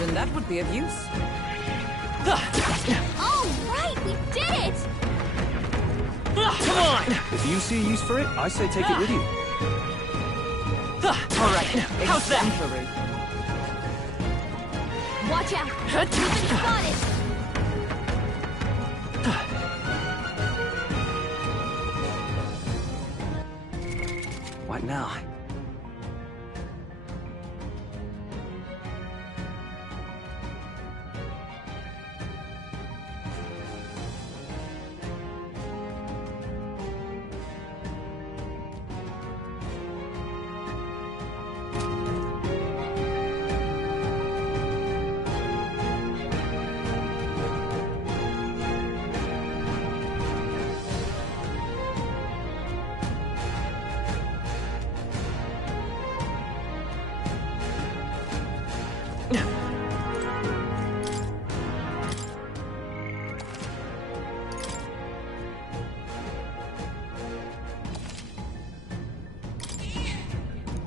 imagine that would be of use. All right, we did it! Come on! If you see a use for it, I say take it with you. All right, how's that? Watch out! You've been spotted! What now?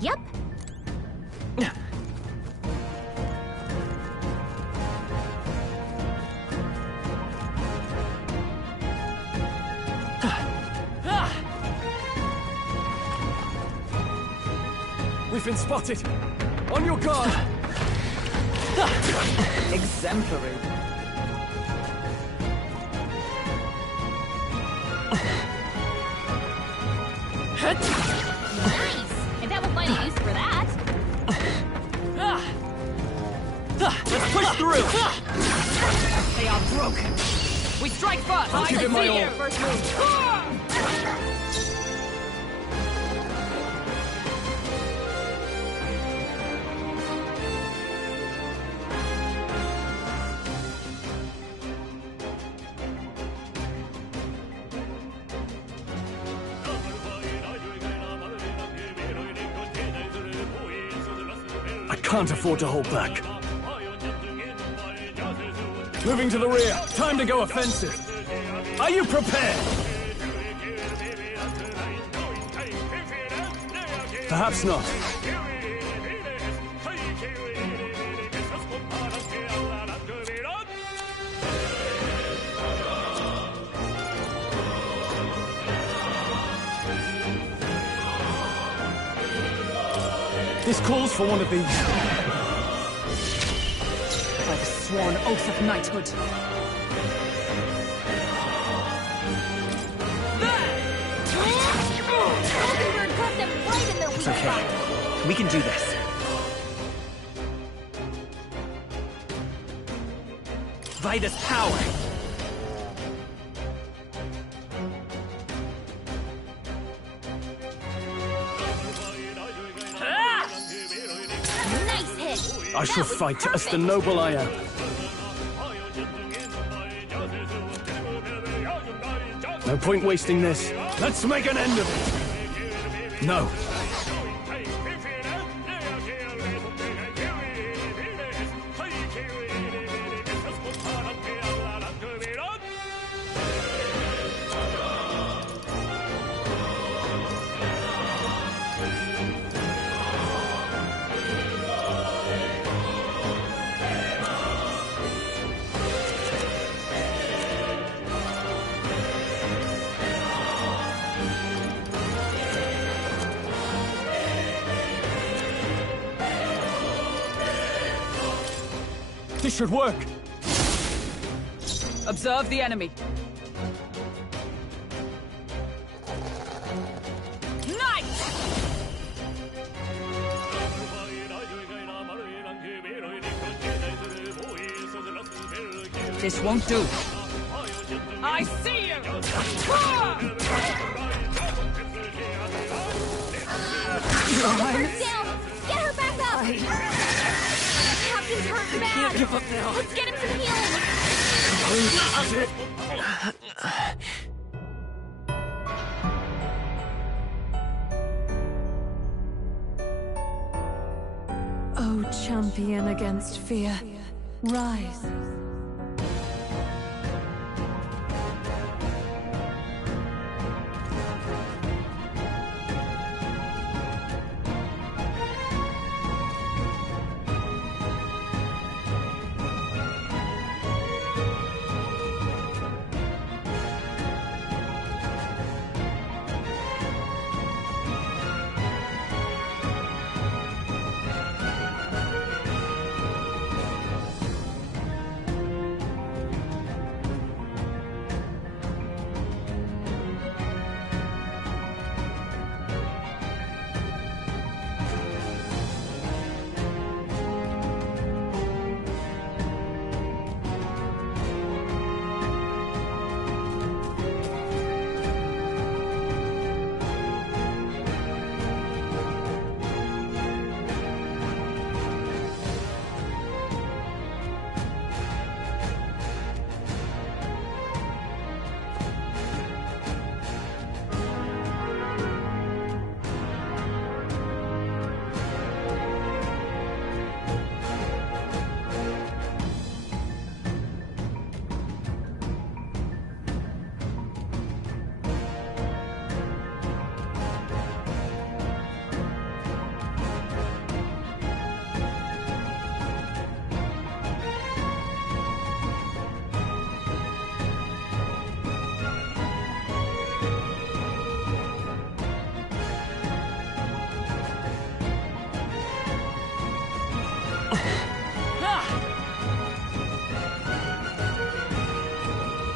Yep. We've been spotted! On your guard! Exemplary. Nice! And that will find a use for that. Let's push through! They are broken. We strike first! I'll give it my all. First move. I can't afford to hold back. Moving to the rear. Time to go offensive. Are you prepared? Perhaps not. This calls for one of these. By the sworn oath of knighthood. Oakenburg caught them right in their weak It's okay. spot. We can do this. Vida's power. Nice hit! I shall fight as the noble I am. No point wasting this. Let's make an end of it. No. This should work. Observe the enemy. Nice! This won't do. I see you! Her down! Get her back up! Captain's hurt bad! Can't give up now. Let's get him some healing! O champion against fear, rise.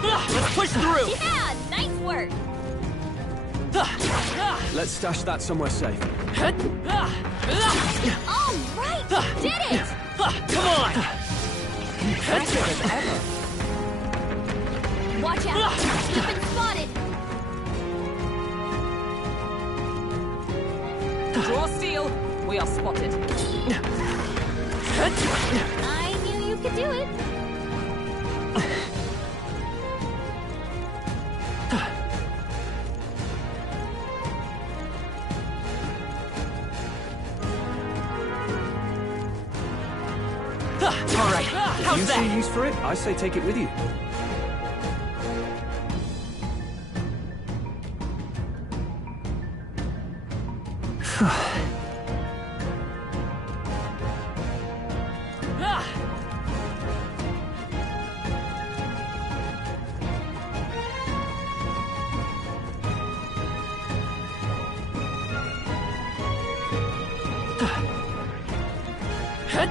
Let's push through! Yeah, nice work. Let's stash that somewhere safe. All right, you did it. Come on! Impressive as ever. Watch out. You've been spotted. Draw steel. We are spotted. I knew you could do it. All right, If how's you that? see use for it, I say take it with you.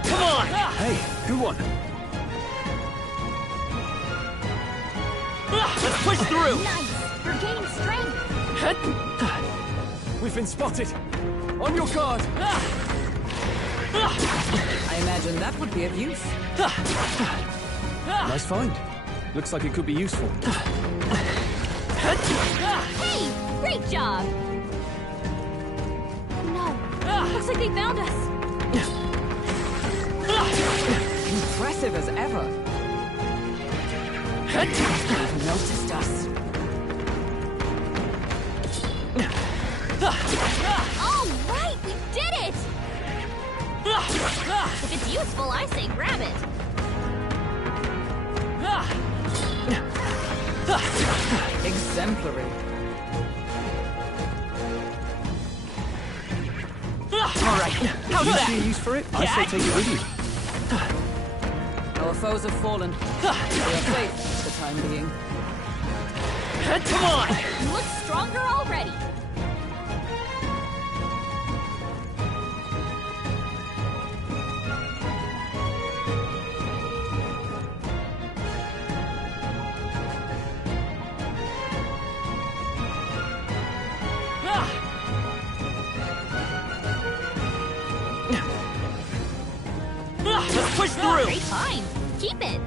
Come on! Hey, good one. Let's push through! Nice. You're gaining strength. We've been spotted. On your guard. I imagine that would be of use. Nice find. Looks like it could be useful. Hey, great job. No, looks like they found us. Impressive as ever. They've noticed us. All right, we did it. If it's useful, I say grab it. Exemplary. All right, how's If you that? see use for it, I say take it with you. Our foes have fallen. We are safe for the time being. Come on! You look stronger already. Let's push Oh, through! great find. Keep it.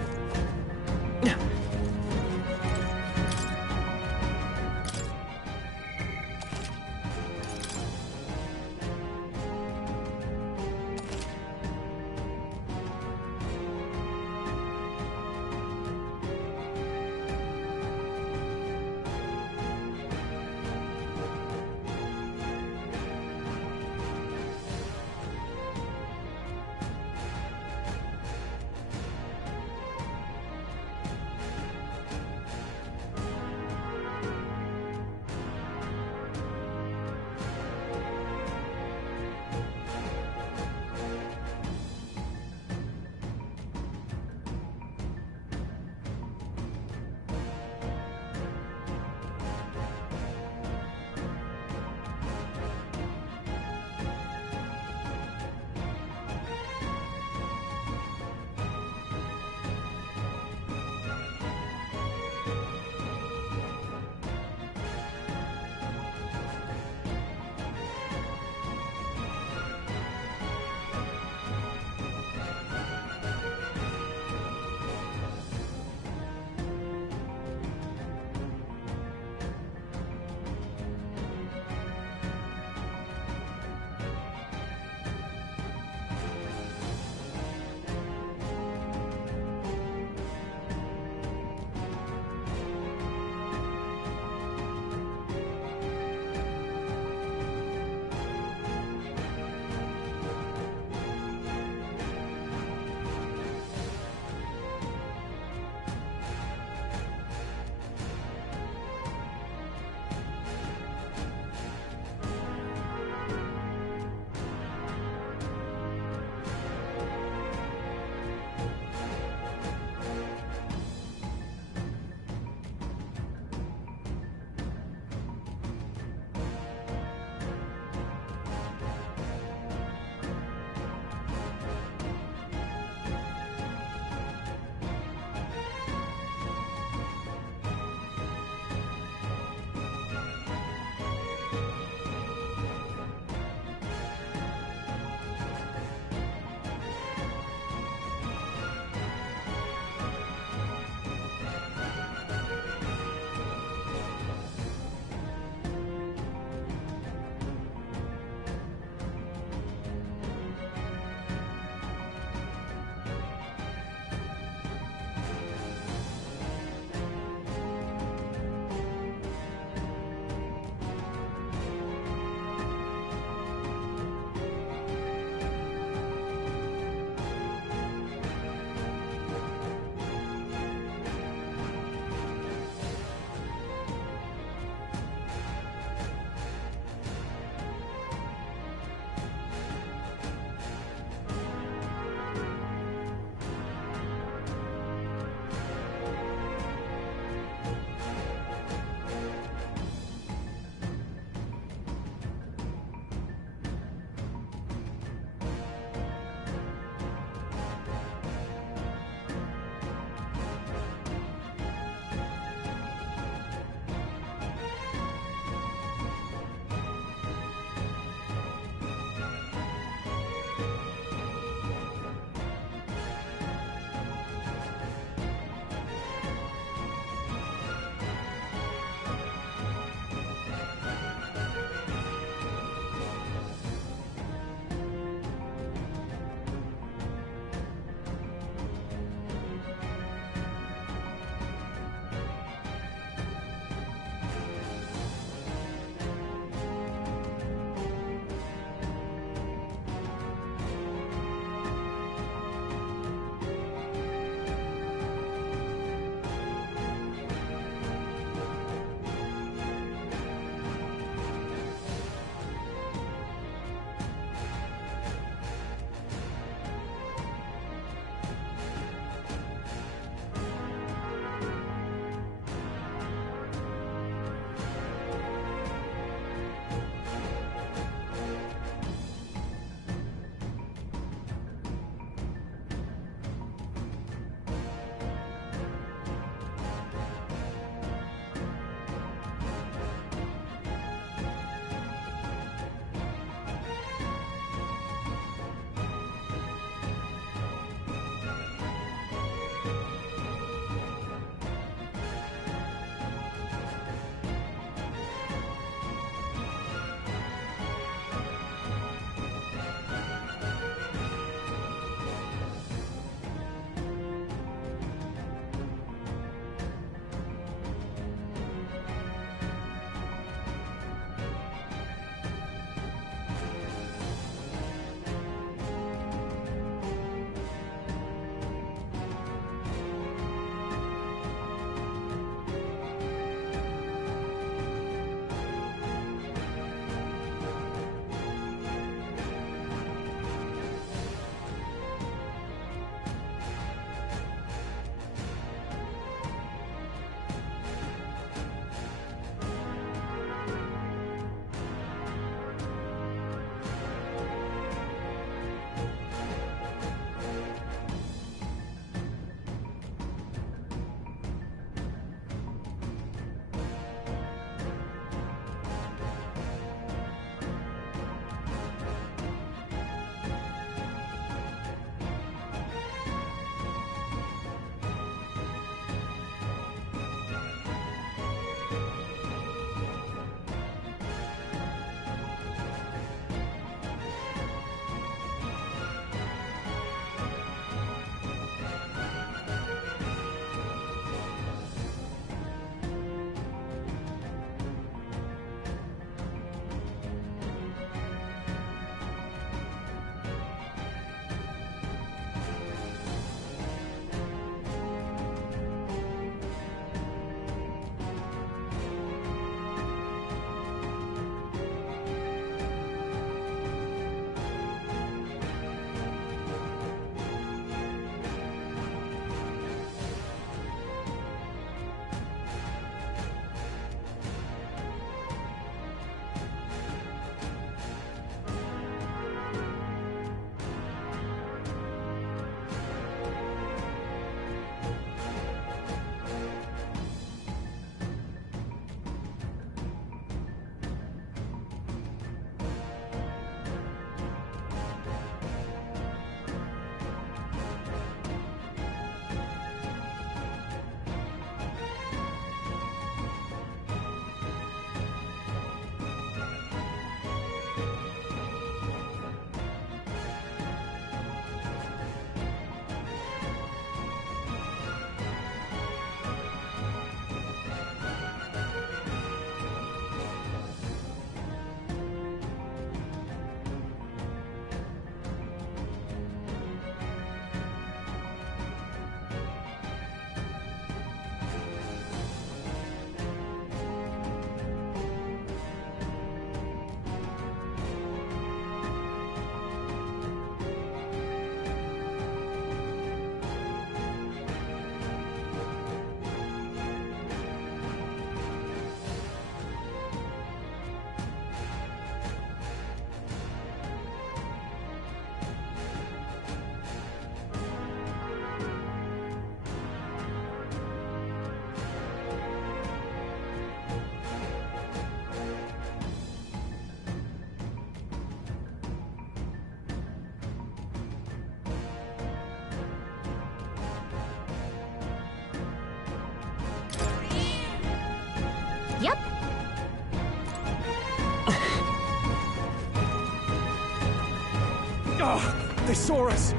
Oh, they saw us.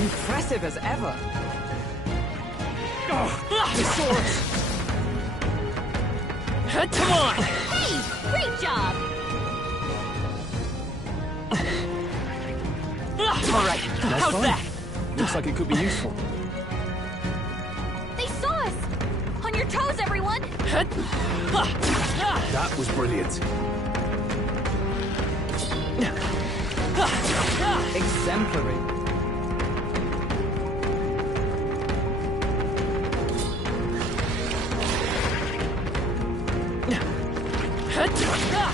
Impressive as ever. Oh, they saw us. Come on! Hey, great job! All right, how's fine. that? Looks like it could be useful. They saw us! On your toes, everyone! That was brilliant. Exemplary.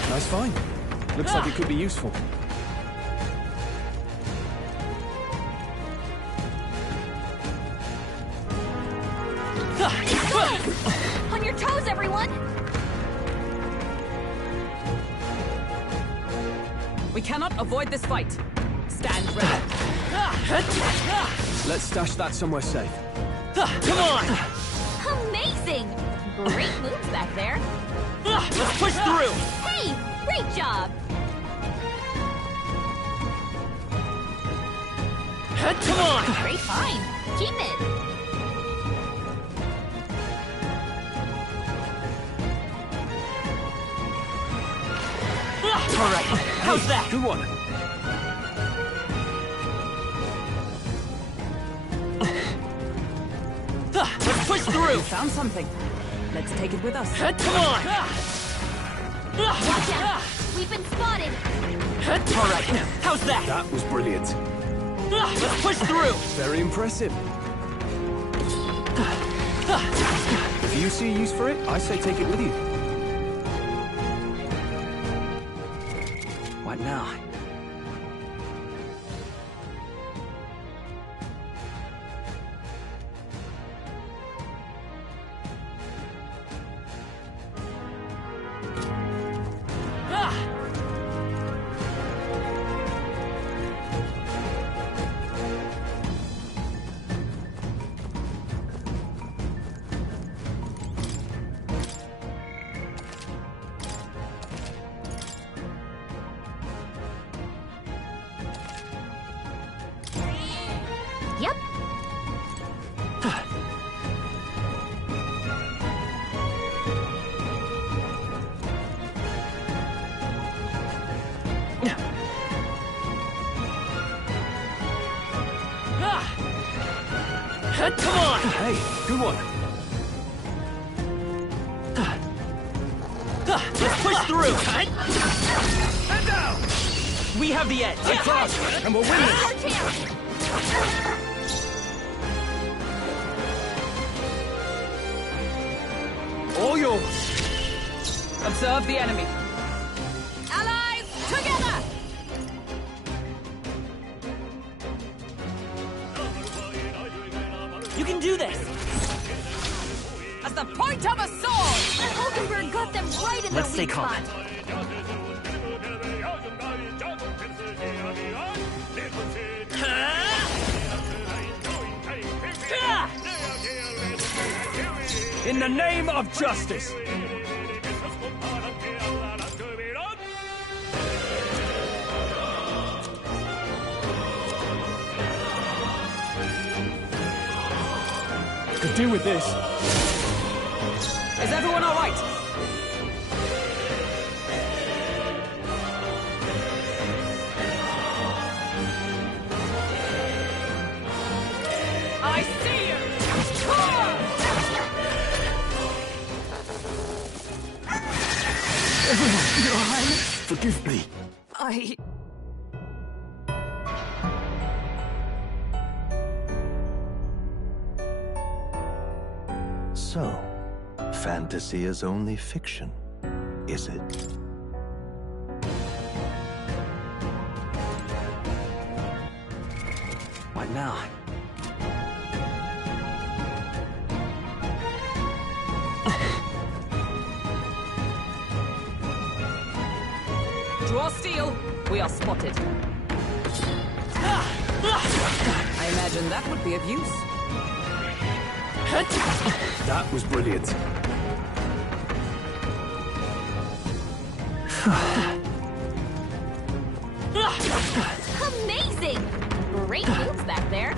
Nice find. Looks like it could be useful. On your toes, everyone! We cannot avoid this fight. Stand ready. Let's stash that somewhere safe. Come on! Amazing! Great moves back there. Let's push through! Hey, great job! Come on! Great find. Keep it. All right, how's that? Good one. Let's push through! We found something. Let's take it with us. Come on! Watch out! We've been spotted! All right, how's that? That was brilliant. Let's push through! Very impressive. If you see a use for it, I say take it with you. What now? Yep. Come on! Hey, good one. Let's push through! Head down! We have the edge! Advance, and we'll win this. Our chance! All yours. Observe the enemy. Allies, together! You can do this! As the point of a sword! Hulkenberg got them right in Let's their stay weak calm. spot. In the name of justice. Could do with this. Is everyone all right? I see you! Your Highness, forgive me. So, fantasy is only fiction, is it? What now? Draw steel. We are spotted. I imagine that would be of use. That was brilliant. Amazing! Great moves back there.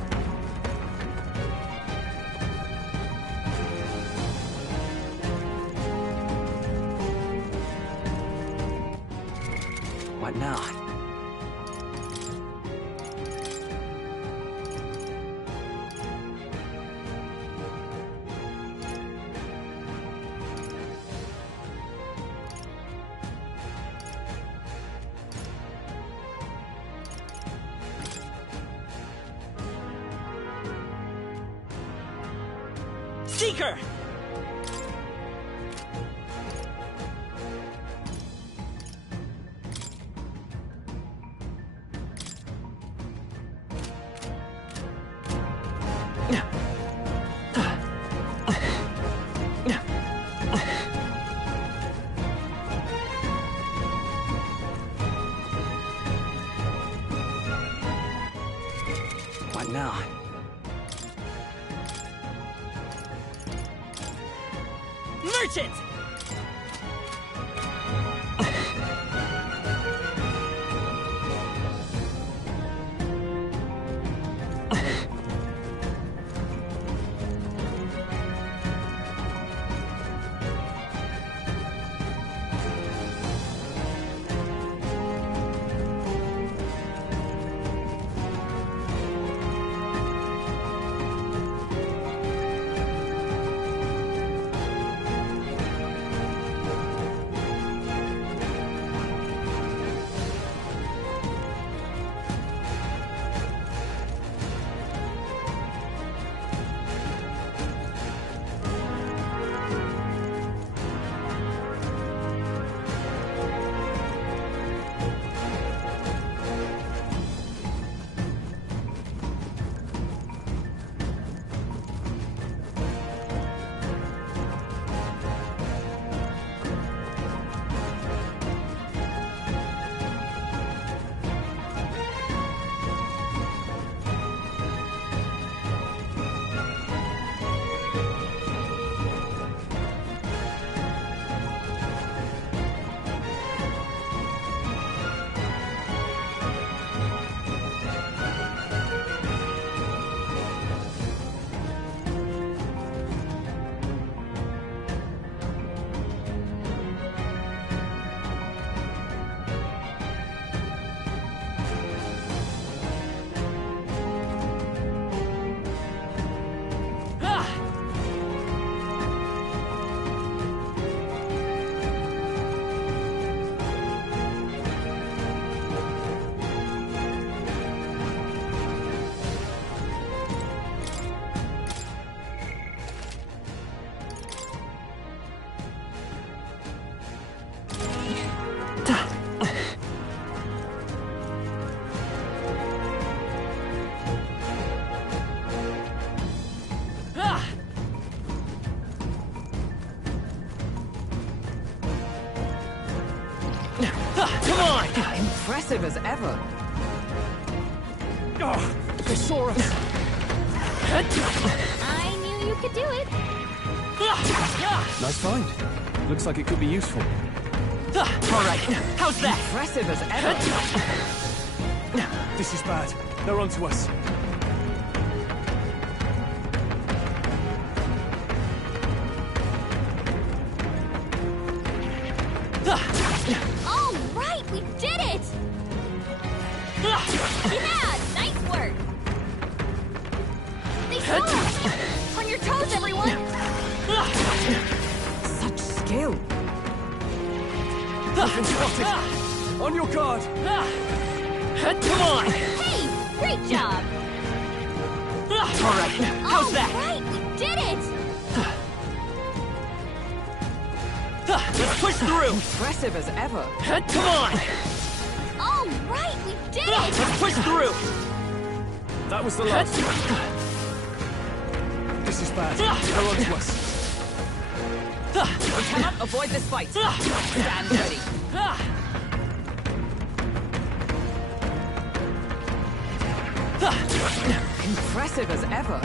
What now? Seeker! What now? Merchant! Come on! Impressive as ever. Oh, they saw us. I knew you could do it. Nice find. Looks like it could be useful. All right, how's that? Impressive as ever. This is bad. They're onto us. All right, we did it! Yeah, nice work! They saw us! On your toes, everyone! Such skill. Spotted. On your guard. Come on! Hey, great job! All right, how's All that? right, we did it! Let's push through! Impressive as ever. Come on! All right, we did it! Let's push through! That was the last. This is bad. They're onto us. We cannot avoid this fight. Stand ready. Impressive as ever.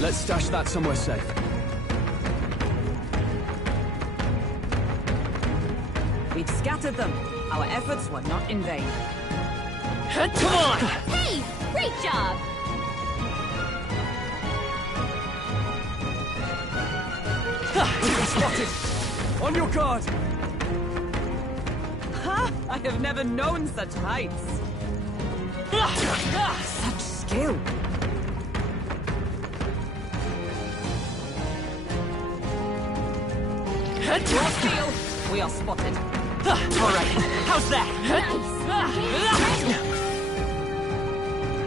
Let's stash that somewhere safe. We've scattered them. Our efforts were not in vain. Come on! Hey! Great job! Spotted! On your guard! Ha! I have never known such heights. Such skill. Broad field. We are spotted. Alright, how's that?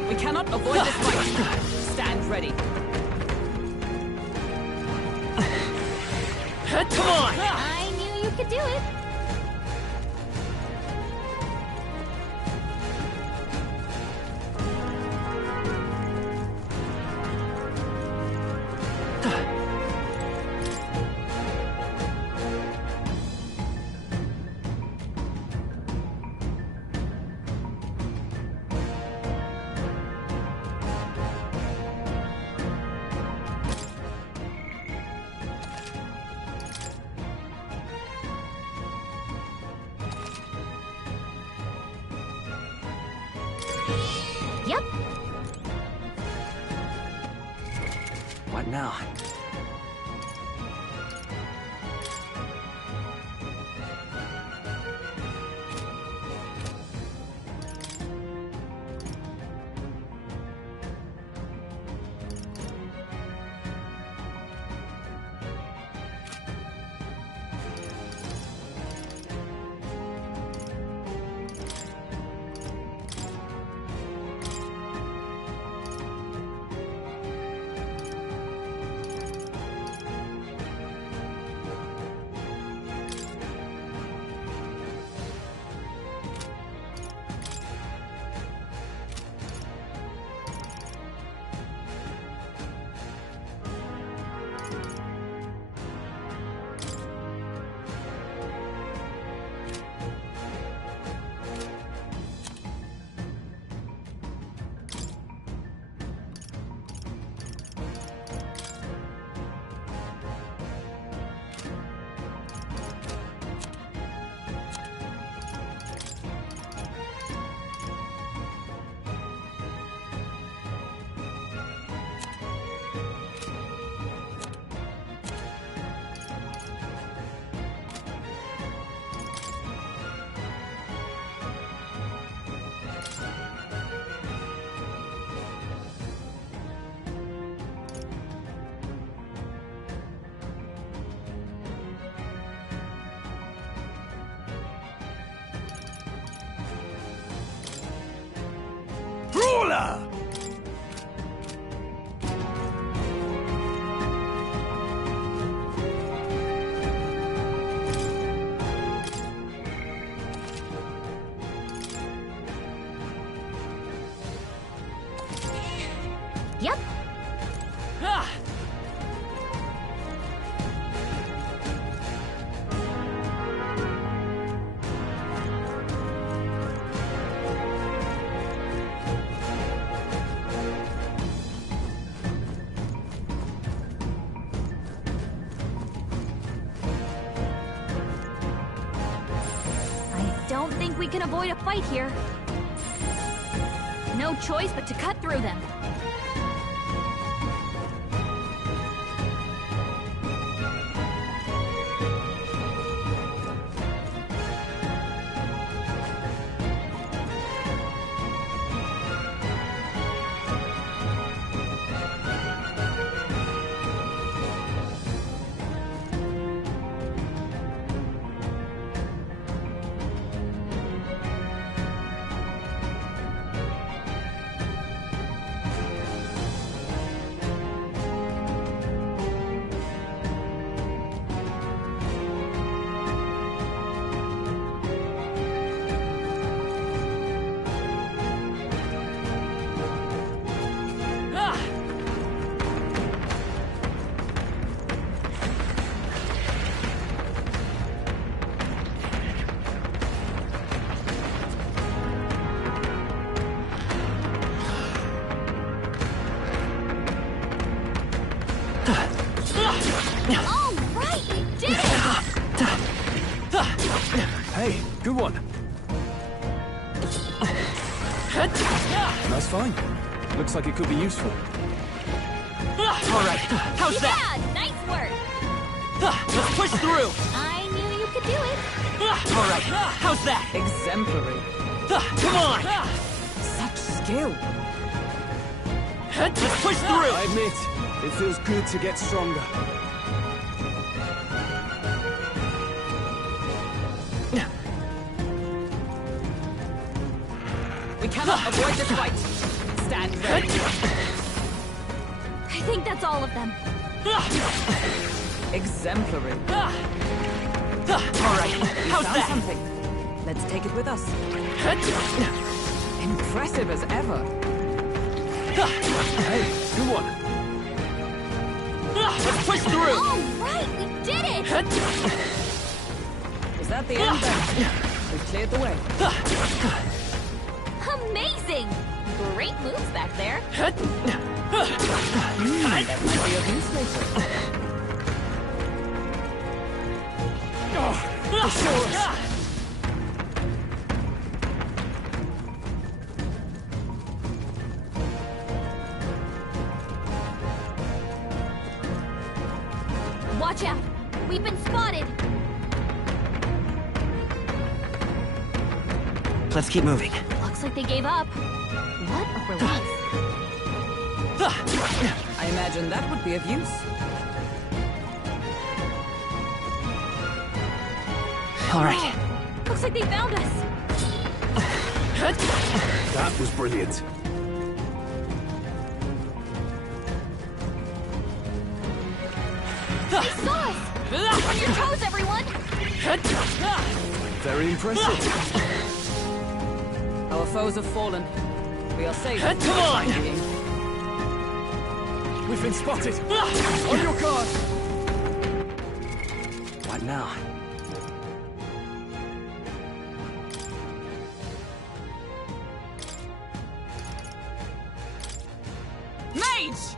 We cannot avoid this fight. Stand ready. Come on! I knew you could do it. Yep. What now? Brawler! Yep. Ah! I don't think we can avoid a fight here. No choice but to cut through them. Hey, good one. Nice find. Looks like it could be useful. Alright, how's that? Yeah, nice work. Let's push through! I knew you could do it. Alright, how's that? Exemplary. Come on! Such skill. Let's push through! I admit, it feels good to get stronger. We cannot avoid this fight. Stand ready. I think that's all of them. Exemplary. Alright, how's Found that? something. Let's take it with us. Impressive as ever. Hey, good one. Let's push through! All right, we did it. Is that the end then? We've cleared the way. Amazing. Great moves back there. That might be of use later. Watch out. We've been spotted. Let's keep moving. Looks like they gave up. What a relief. I imagine that would be of use. Alright. Looks like they found us. That was brilliant. They saw us. On your toes, everyone. Very impressive. Our foes have fallen. We are safe. Come on! We've been spotted. On your guard. What now? Mage!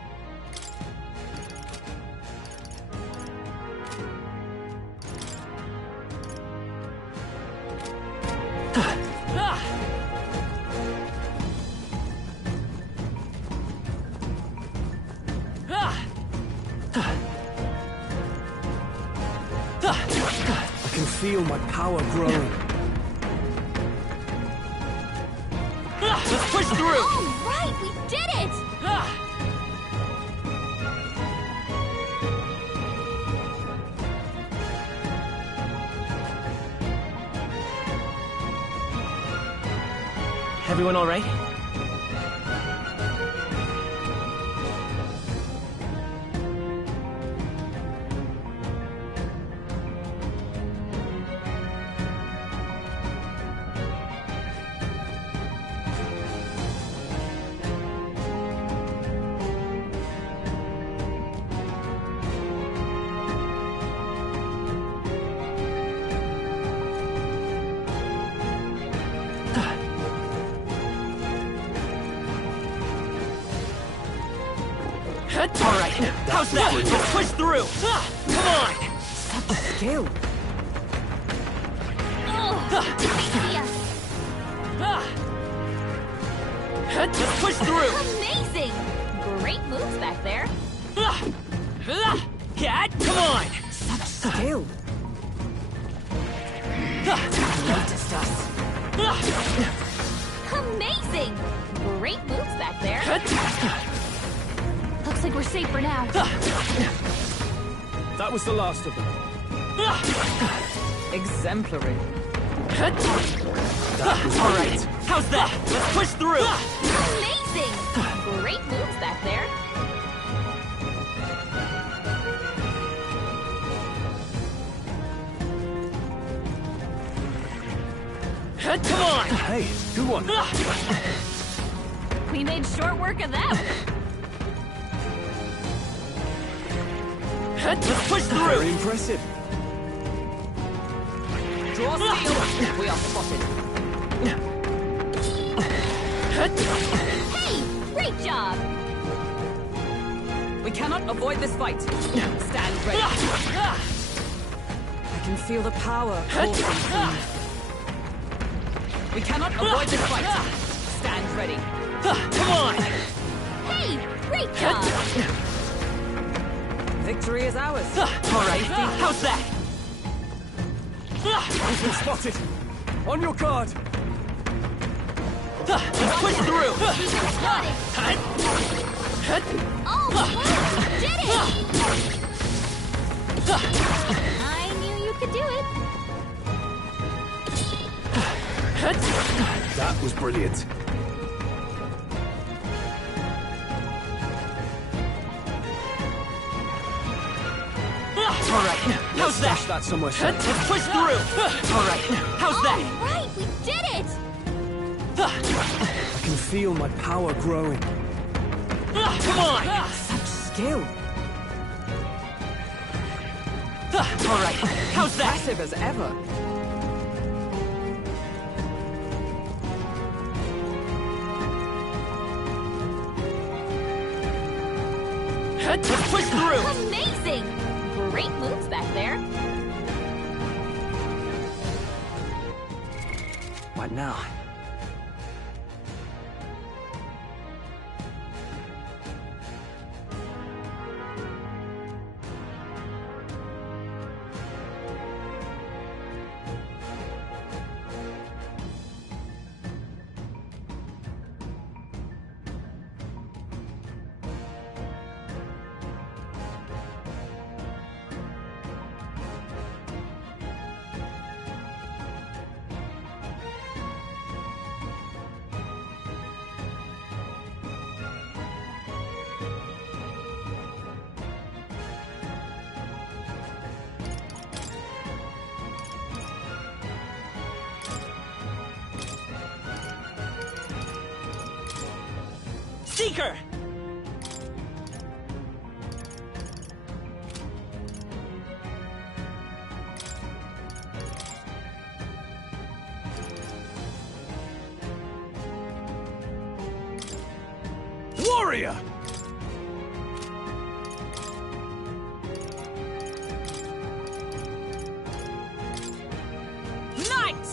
I can feel my power growing. Let's push through! All right, we did it. Everyone alright? Alright, how's that? Let's push through! Come on! Skill. See us. Let's push through! Amazing. Great moves back there. Cat, come on! Skill. Noticed us. Amazing. Great moves back there. Looks like we're safe for now. That was the last of them. Exemplary. Alright, how's that? Let's push through! Amazing. Great moves back there. Come on! Hey, good one. We made short work of them. Let's push Very through! impressive. Draw steel. We are spotted. Hey, great job. We cannot avoid this fight. Stand ready. I can feel the power coursing through me. We cannot avoid this fight. Stand ready. Come on! Hey, great job! Victory is ours. All right, how's that? He's been spotted! On your guard! Let's push through! Got it! Oh, you did it! I knew you could do it. That was brilliant. All right, how's Stash that? that somewhere safe. Let's push through! All right, how's that? All right, we did it! I can feel my power growing. Come on! Such skill. All right, how's that? Massive as ever. Let's push through! Amazing! Great moves back there. What now? Seeker! Warrior! Knight!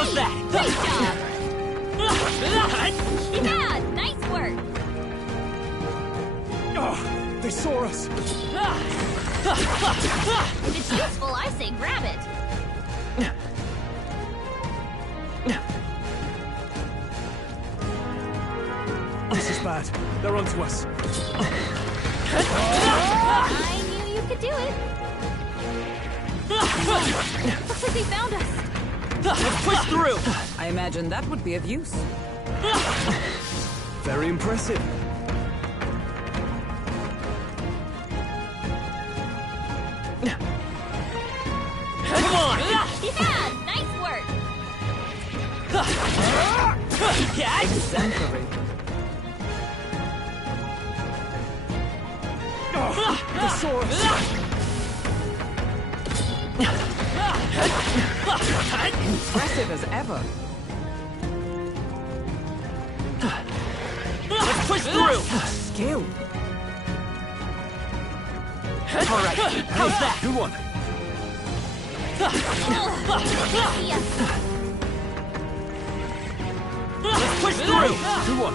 How's that? Great job! Yeah, nice work! Oh, they saw us. If it's useful, I say grab it. This is bad. They're onto us. I knew you could do it. Looks like they found us. Let's push through! I imagine that would be of use. Very impressive. Come on! Yeah, nice work! Catch! Exemplary. They saw us. Impressive as ever. Let's push through! Skill. All right, how's that? Who won? See ya. Let's push through! Who won?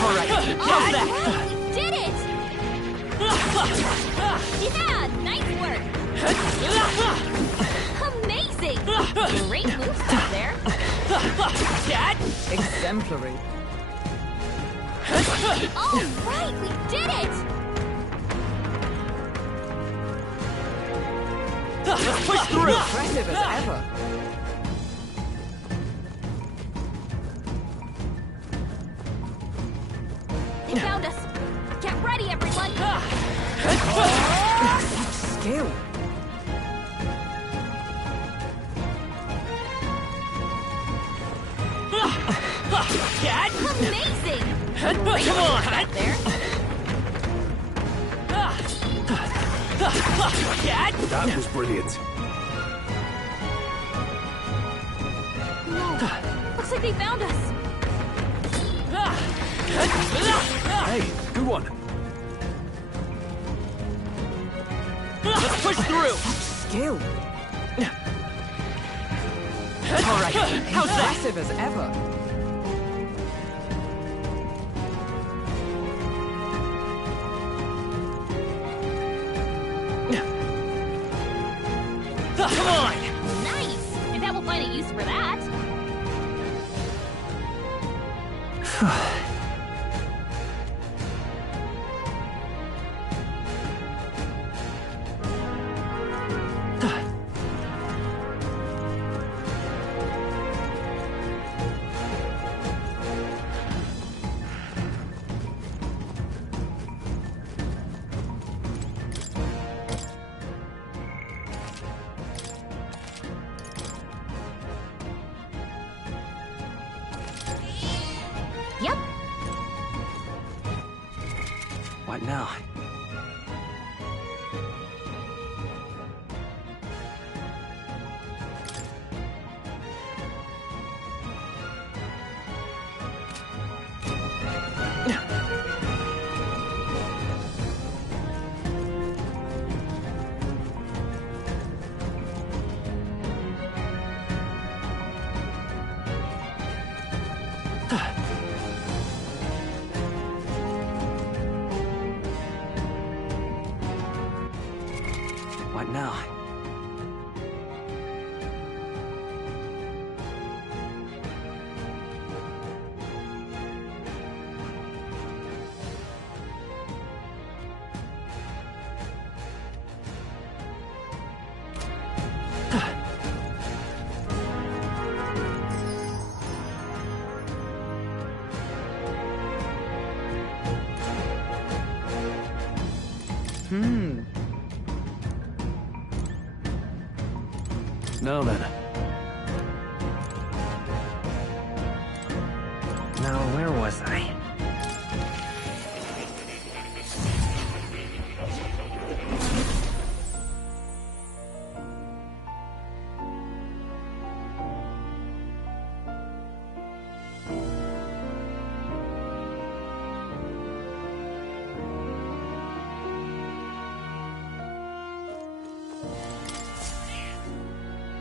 All right, how's that? Alright, we did it! Yeah, nice work! Amazing! Great moves out there. Cat? Exemplary. All right, we did it! Let's push through! Impressive as ever. They found us. Get ready, everyone! Skill. Cat? Amazing! Come on! Out there. Cat? That was brilliant. No, looks like they found us. Hey, who won? Let's push through! Skill. All right, how's that? Impressive as ever. Come on! Nice! And that will find a use for that. Yep. What now? What now? Now then. Now, where was I?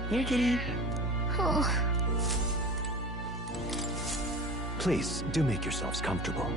Here, kitty. Oh. Please, do make yourselves comfortable.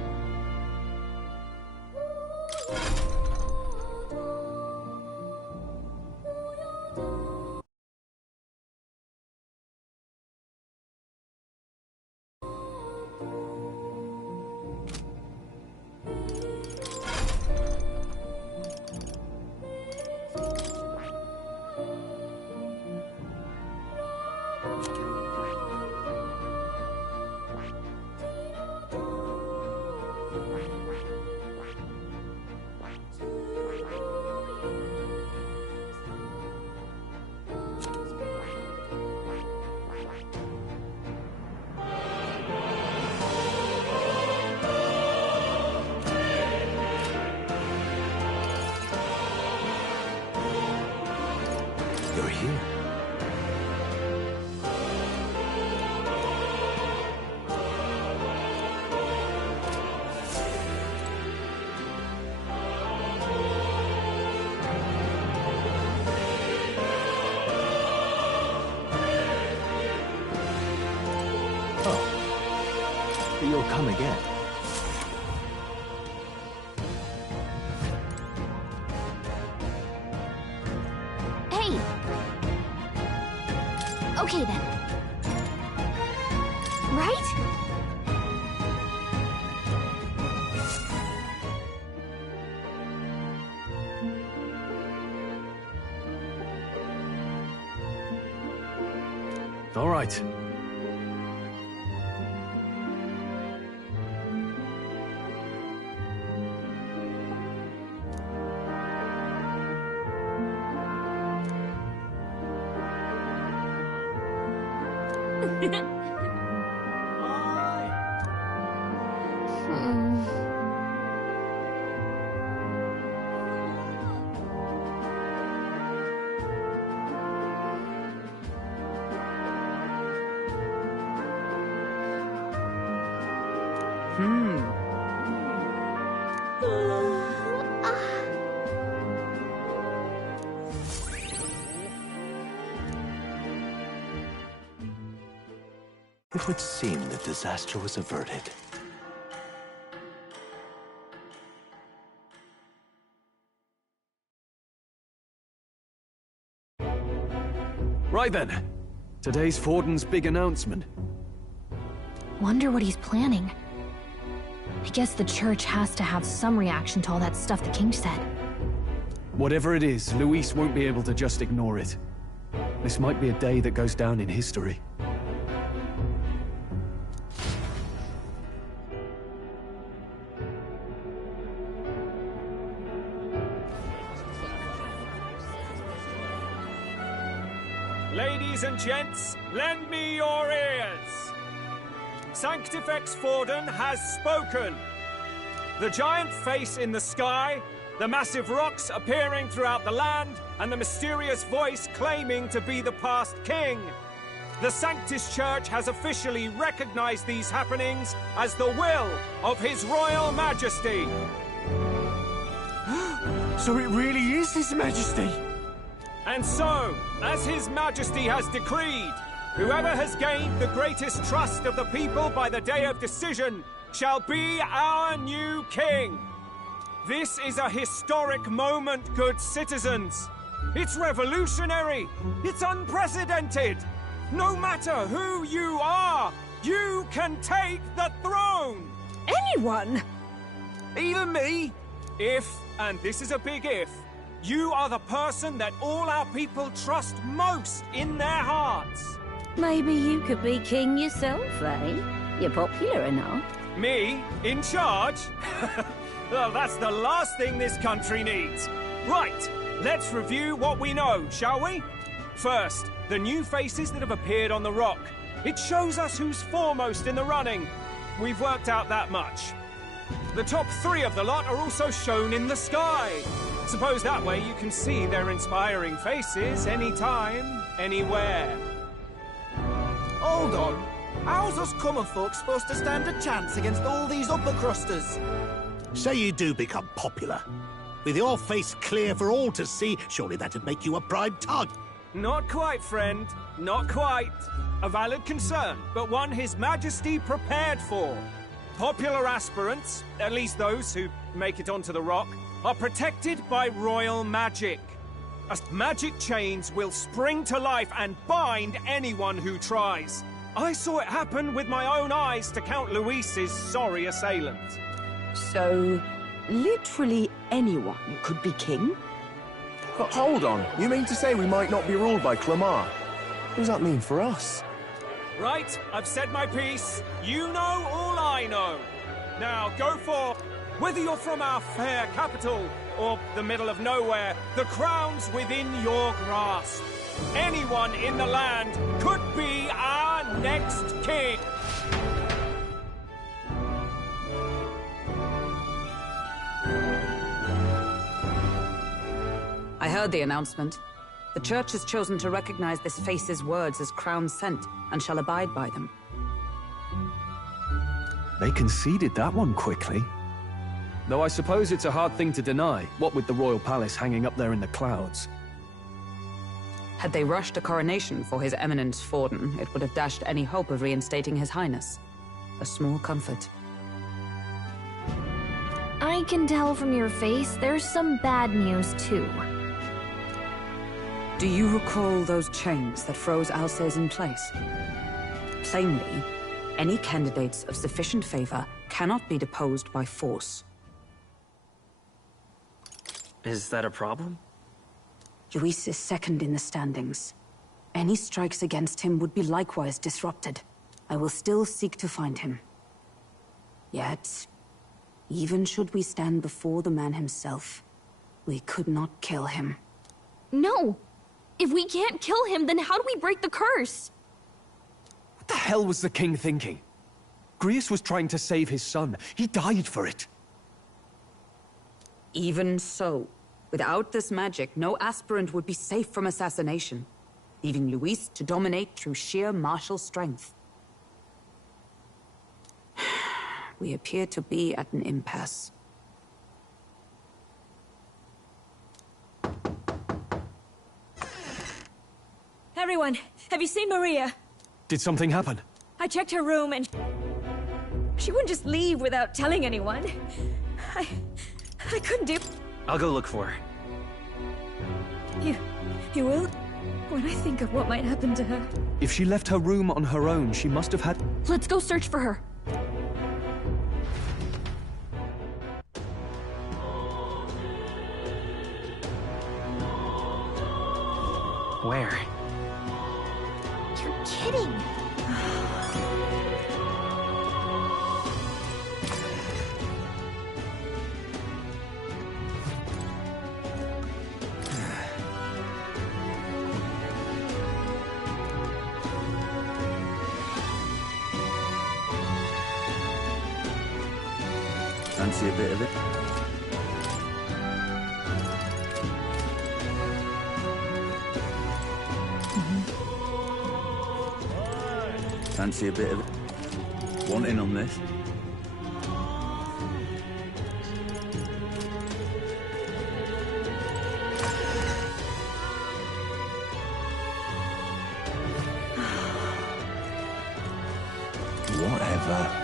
You're here. Oh. You'll come again. Okay then. Right? All right. It would seem the disaster was averted. Right then. Today's Forden's big announcement. Wonder what he's planning. I guess the church has to have some reaction to all that stuff the king said. Whatever it is, Luis won't be able to just ignore it. This might be a day that goes down in history. Ladies and gents, lend me your ears. Sanctifex Forden has spoken. The giant face in the sky, the massive rocks appearing throughout the land, and the mysterious voice claiming to be the past king. The Sanctus Church has officially recognized these happenings as the will of His Royal Majesty. So it really is His Majesty! And so, as His Majesty has decreed, whoever has gained the greatest trust of the people by the day of decision shall be our new king. This is a historic moment, good citizens. It's revolutionary. It's unprecedented. No matter who you are, you can take the throne. Anyone? Even me. If, and this is a big if, you are the person that all our people trust most in their hearts. Maybe you could be king yourself, eh? You're popular enough. Me? In charge? Well, that's the last thing this country needs. Right, let's review what we know, shall we? First, the new faces that have appeared on the rock. It shows us who's foremost in the running. We've worked out that much. The top 3 of the lot are also shown in the sky. Suppose that way you can see their inspiring faces anytime, anywhere. Hold on. How's us common folk supposed to stand a chance against all these upper crusters? Say you do become popular. With your face clear for all to see, surely that'd make you a prime target. Not quite, friend. Not quite. A valid concern, but one His Majesty prepared for. Popular aspirants, at least those who make it onto the rock, are protected by royal magic. As magic chains will spring to life and bind anyone who tries. I saw it happen with my own eyes to Count Luis's sorry assailant. So, literally anyone could be king? Hold on, you mean to say we might not be ruled by Clamar? What does that mean for us? Right, I've said my piece. You know all I know. Now go forth. Whether you're from our fair capital or the middle of nowhere, the crown's within your grasp. Anyone in the land could be our next king. I heard the announcement. The Church has chosen to recognize this face's words as crown sent, and shall abide by them. They conceded that one quickly. Though I suppose it's a hard thing to deny, what with the royal palace hanging up there in the clouds. Had they rushed a coronation for His Eminence Forden, it would have dashed any hope of reinstating His Highness. A small comfort. I can tell from your face there's some bad news, too. Do you recall those chains that froze Alsace in place? Plainly, any candidates of sufficient favor cannot be deposed by force. Is that a problem? Luis is second in the standings. Any strikes against him would be likewise disrupted. I will still seek to find him. Yet, even should we stand before the man himself, we could not kill him. No! If we can't kill him, then how do we break the curse? What the hell was the king thinking? Grius was trying to save his son. He died for it. Even so, without this magic, no aspirant would be safe from assassination, leaving Luis to dominate through sheer martial strength. We appear to be at an impasse. Everyone, have you seen Maria? Did something happen? I checked her room and... she wouldn't just leave without telling anyone. I couldn't do... I'll go look for her. You will? When I think of what might happen to her... If she left her room on her own, she must have had... Let's go search for her. Where? You're kidding. Fancy a bit of it? Fancy a bit of it? Want in on this? Whatever.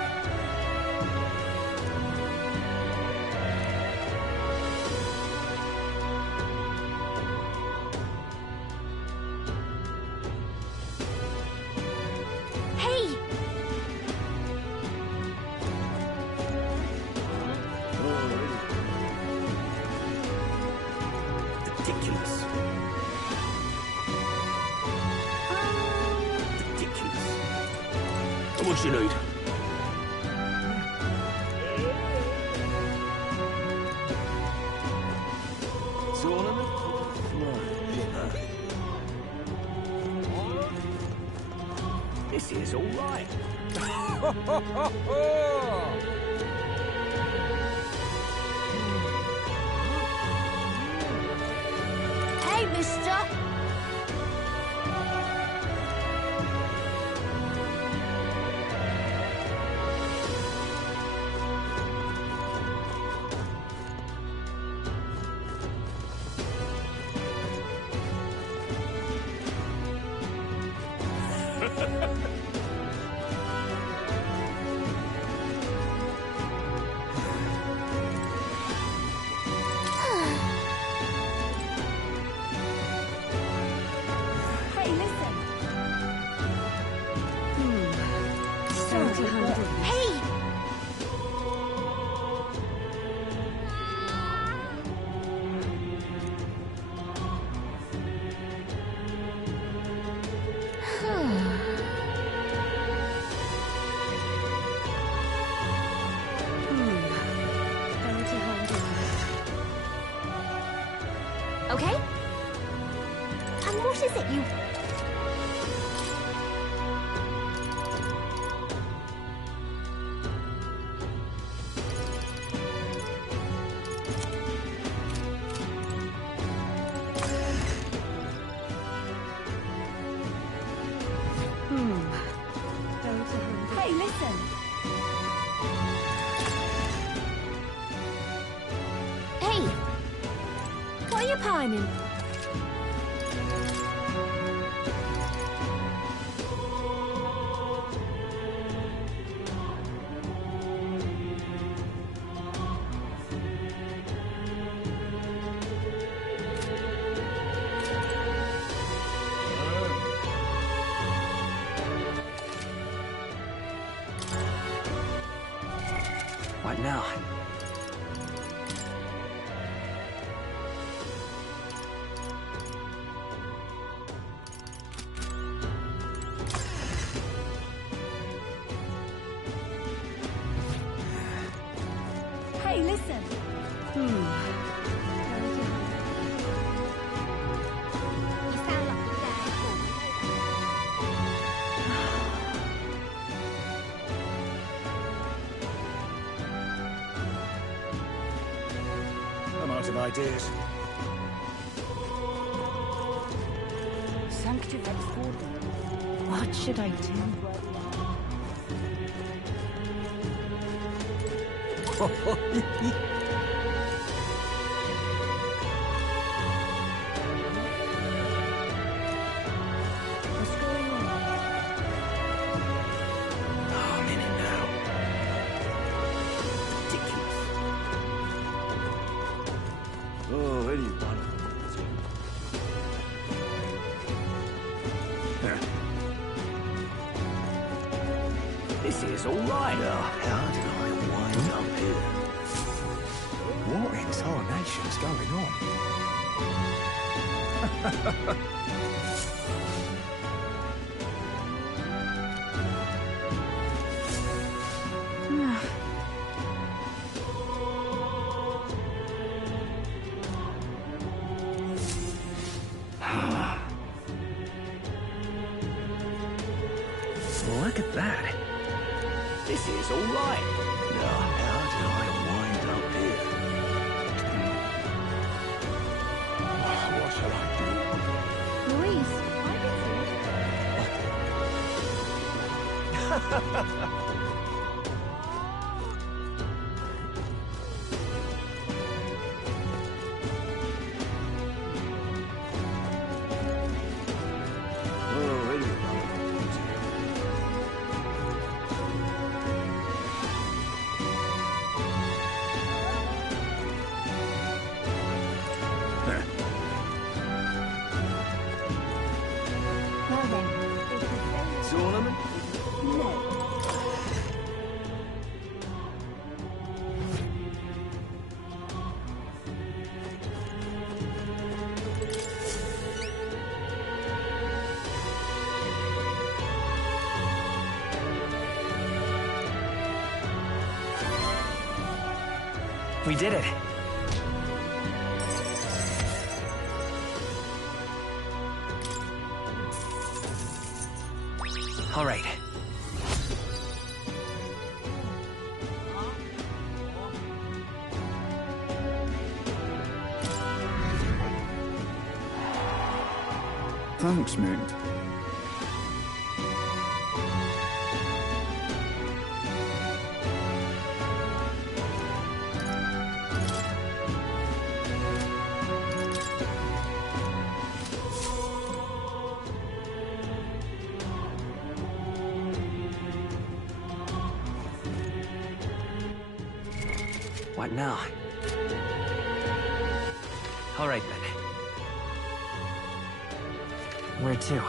Ridiculous. Ridiculous. How much you need? Tournament for the fly. This is all right. Hey, mister! Ha ha ha! okay? And what is it you... Hey, listen. Hey! What are you pining? What now? Hey, listen. You sound like a bad I'm out of ideas. Sanctivex Gordon. What should I do? What's going on? Oh, I'm in it now. Ridiculous. Oh, any one of them. This is all right. Now, how did I wind up here? What in tarnation's going on? Look at that. This is all right. Now, how did I wind up here? What shall I do? Louise, Oh, any one of them. well then. Tournament? No. We did it. All right. Thanks, mate. What now? All right, then. Where to?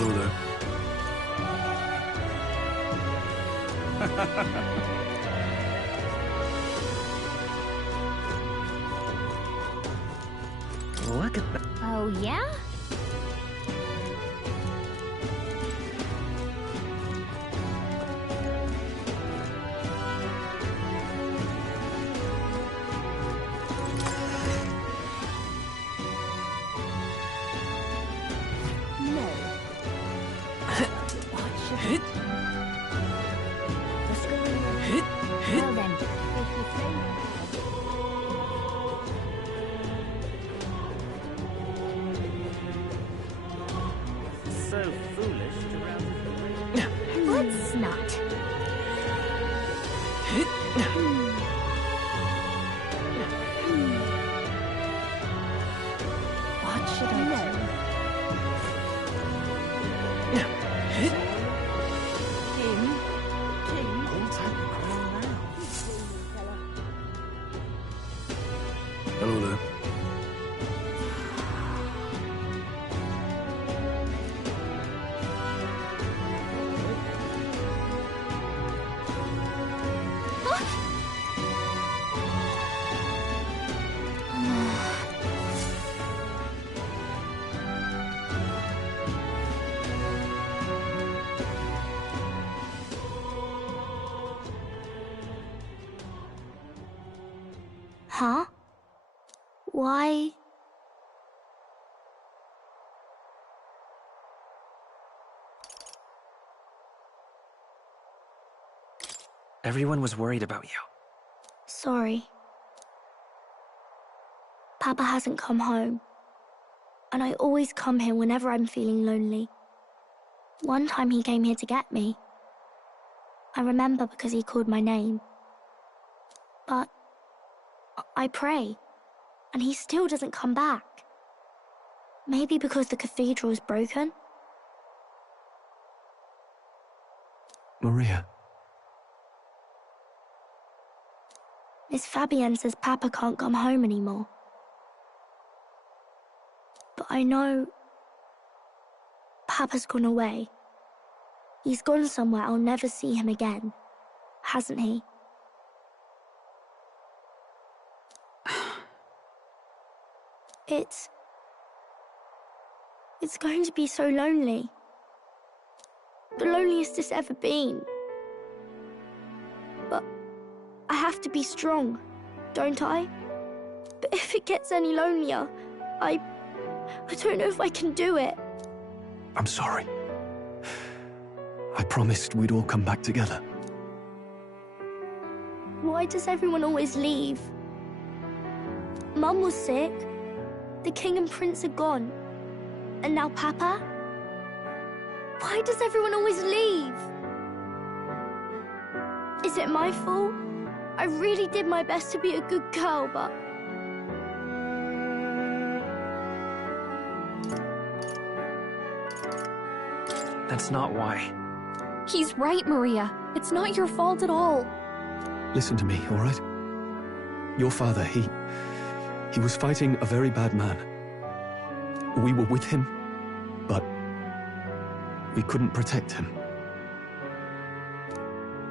Hello there. Look at that. Oh, yeah? Well then, if you say... So foolish to round Let's not. What should I do? Hello there. Huh? Why? Everyone was worried about you. Sorry. Papa hasn't come home. And I always come here whenever I'm feeling lonely. One time he came here to get me. I remember because he called my name. But I pray, and he still doesn't come back. Maybe because the cathedral is broken? Maria. Miss Fabienne says Papa can't come home anymore. But I know Papa's gone away. He's gone somewhere I'll never see him again, hasn't he? It's going to be so lonely. The loneliest it's ever been. But I have to be strong, don't I? But if it gets any lonelier, I don't know if I can do it. I'm sorry. I promised we'd all come back together. Why does everyone always leave? Mum was sick. The king and prince are gone. And now Papa? Why does everyone always leave? Is it my fault? I really did my best to be a good girl, but... That's not why. He's right, Maria. It's not your fault at all. Listen to me, all right? Your father, he was fighting a very bad man. We were with him, but we couldn't protect him.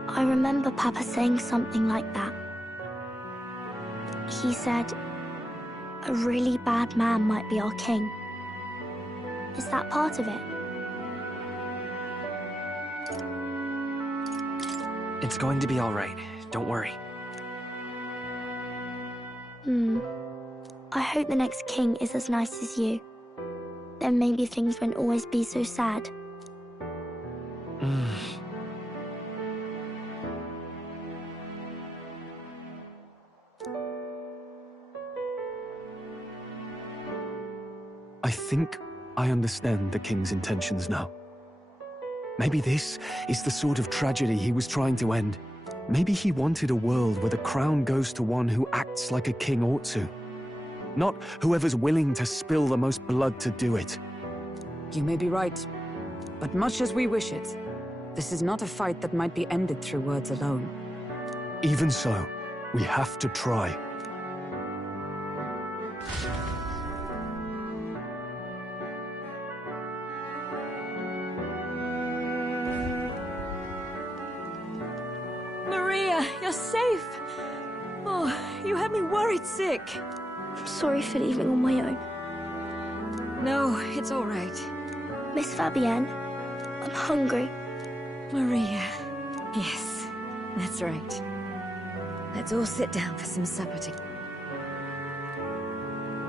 I remember Papa saying something like that. He said, a really bad man might be our king. Is that part of it? It's going to be all right. Don't worry. I hope the next king is as nice as you. Then maybe things won't always be so sad. I think I understand the king's intentions now. Maybe this is the sort of tragedy he was trying to end. Maybe he wanted a world where the crown goes to one who acts like a king ought to. Not whoever's willing to spill the most blood to do it. You may be right. But much as we wish it, this is not a fight that might be ended through words alone. Even so, we have to try. You're safe. Oh, you had me worried sick. I'm sorry for leaving on my own. No, it's all right. Miss Fabienne, I'm hungry. Maria. Yes, that's right. Let's all sit down for some supper together.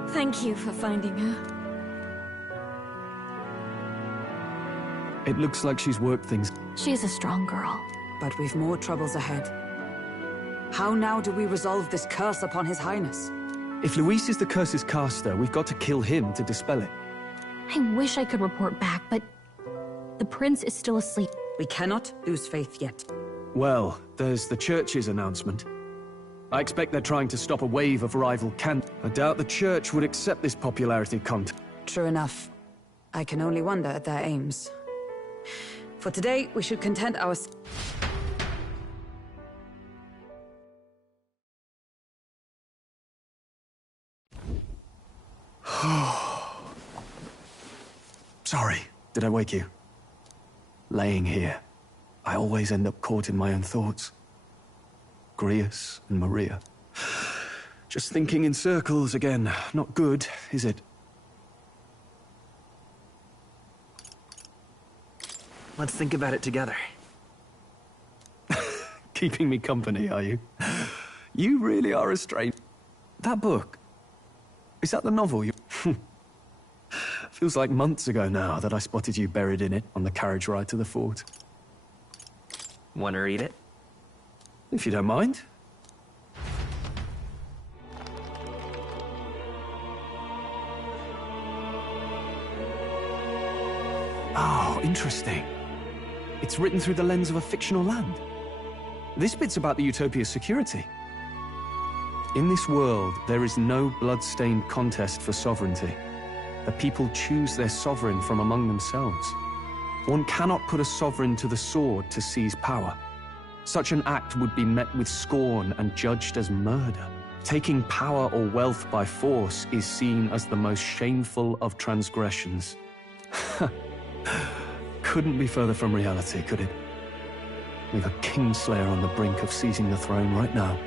Thank you for finding her. It looks like she's worked things. She's a strong girl. But we've more troubles ahead. How now do we resolve this curse upon His Highness? If Luis is the curse's caster, we've got to kill him to dispel it. I wish I could report back, but the prince is still asleep. We cannot lose faith yet. Well, there's the church's announcement. I expect they're trying to stop a wave of rival I doubt the church would accept this popularity contest. True enough. I can only wonder at their aims. For today, we should content ourselves. Sorry, did I wake you? Laying here, I always end up caught in my own thoughts. Grius and Maria. Just thinking in circles again. Not good, is it? Let's think about it together. Keeping me company, are you? You really are a stranger. That book, is that the novel you... Feels like months ago now that I spotted you buried in it on the carriage ride to the fort. Want to read it? If you don't mind. Oh, interesting. It's written through the lens of a fictional land. This bit's about the Utopia's security. In this world, there is no blood-stained contest for sovereignty. The people choose their sovereign from among themselves. One cannot put a sovereign to the sword to seize power. Such an act would be met with scorn and judged as murder. Taking power or wealth by force is seen as the most shameful of transgressions. Couldn't be further from reality, could it? We've a Kingslayer on the brink of seizing the throne right now.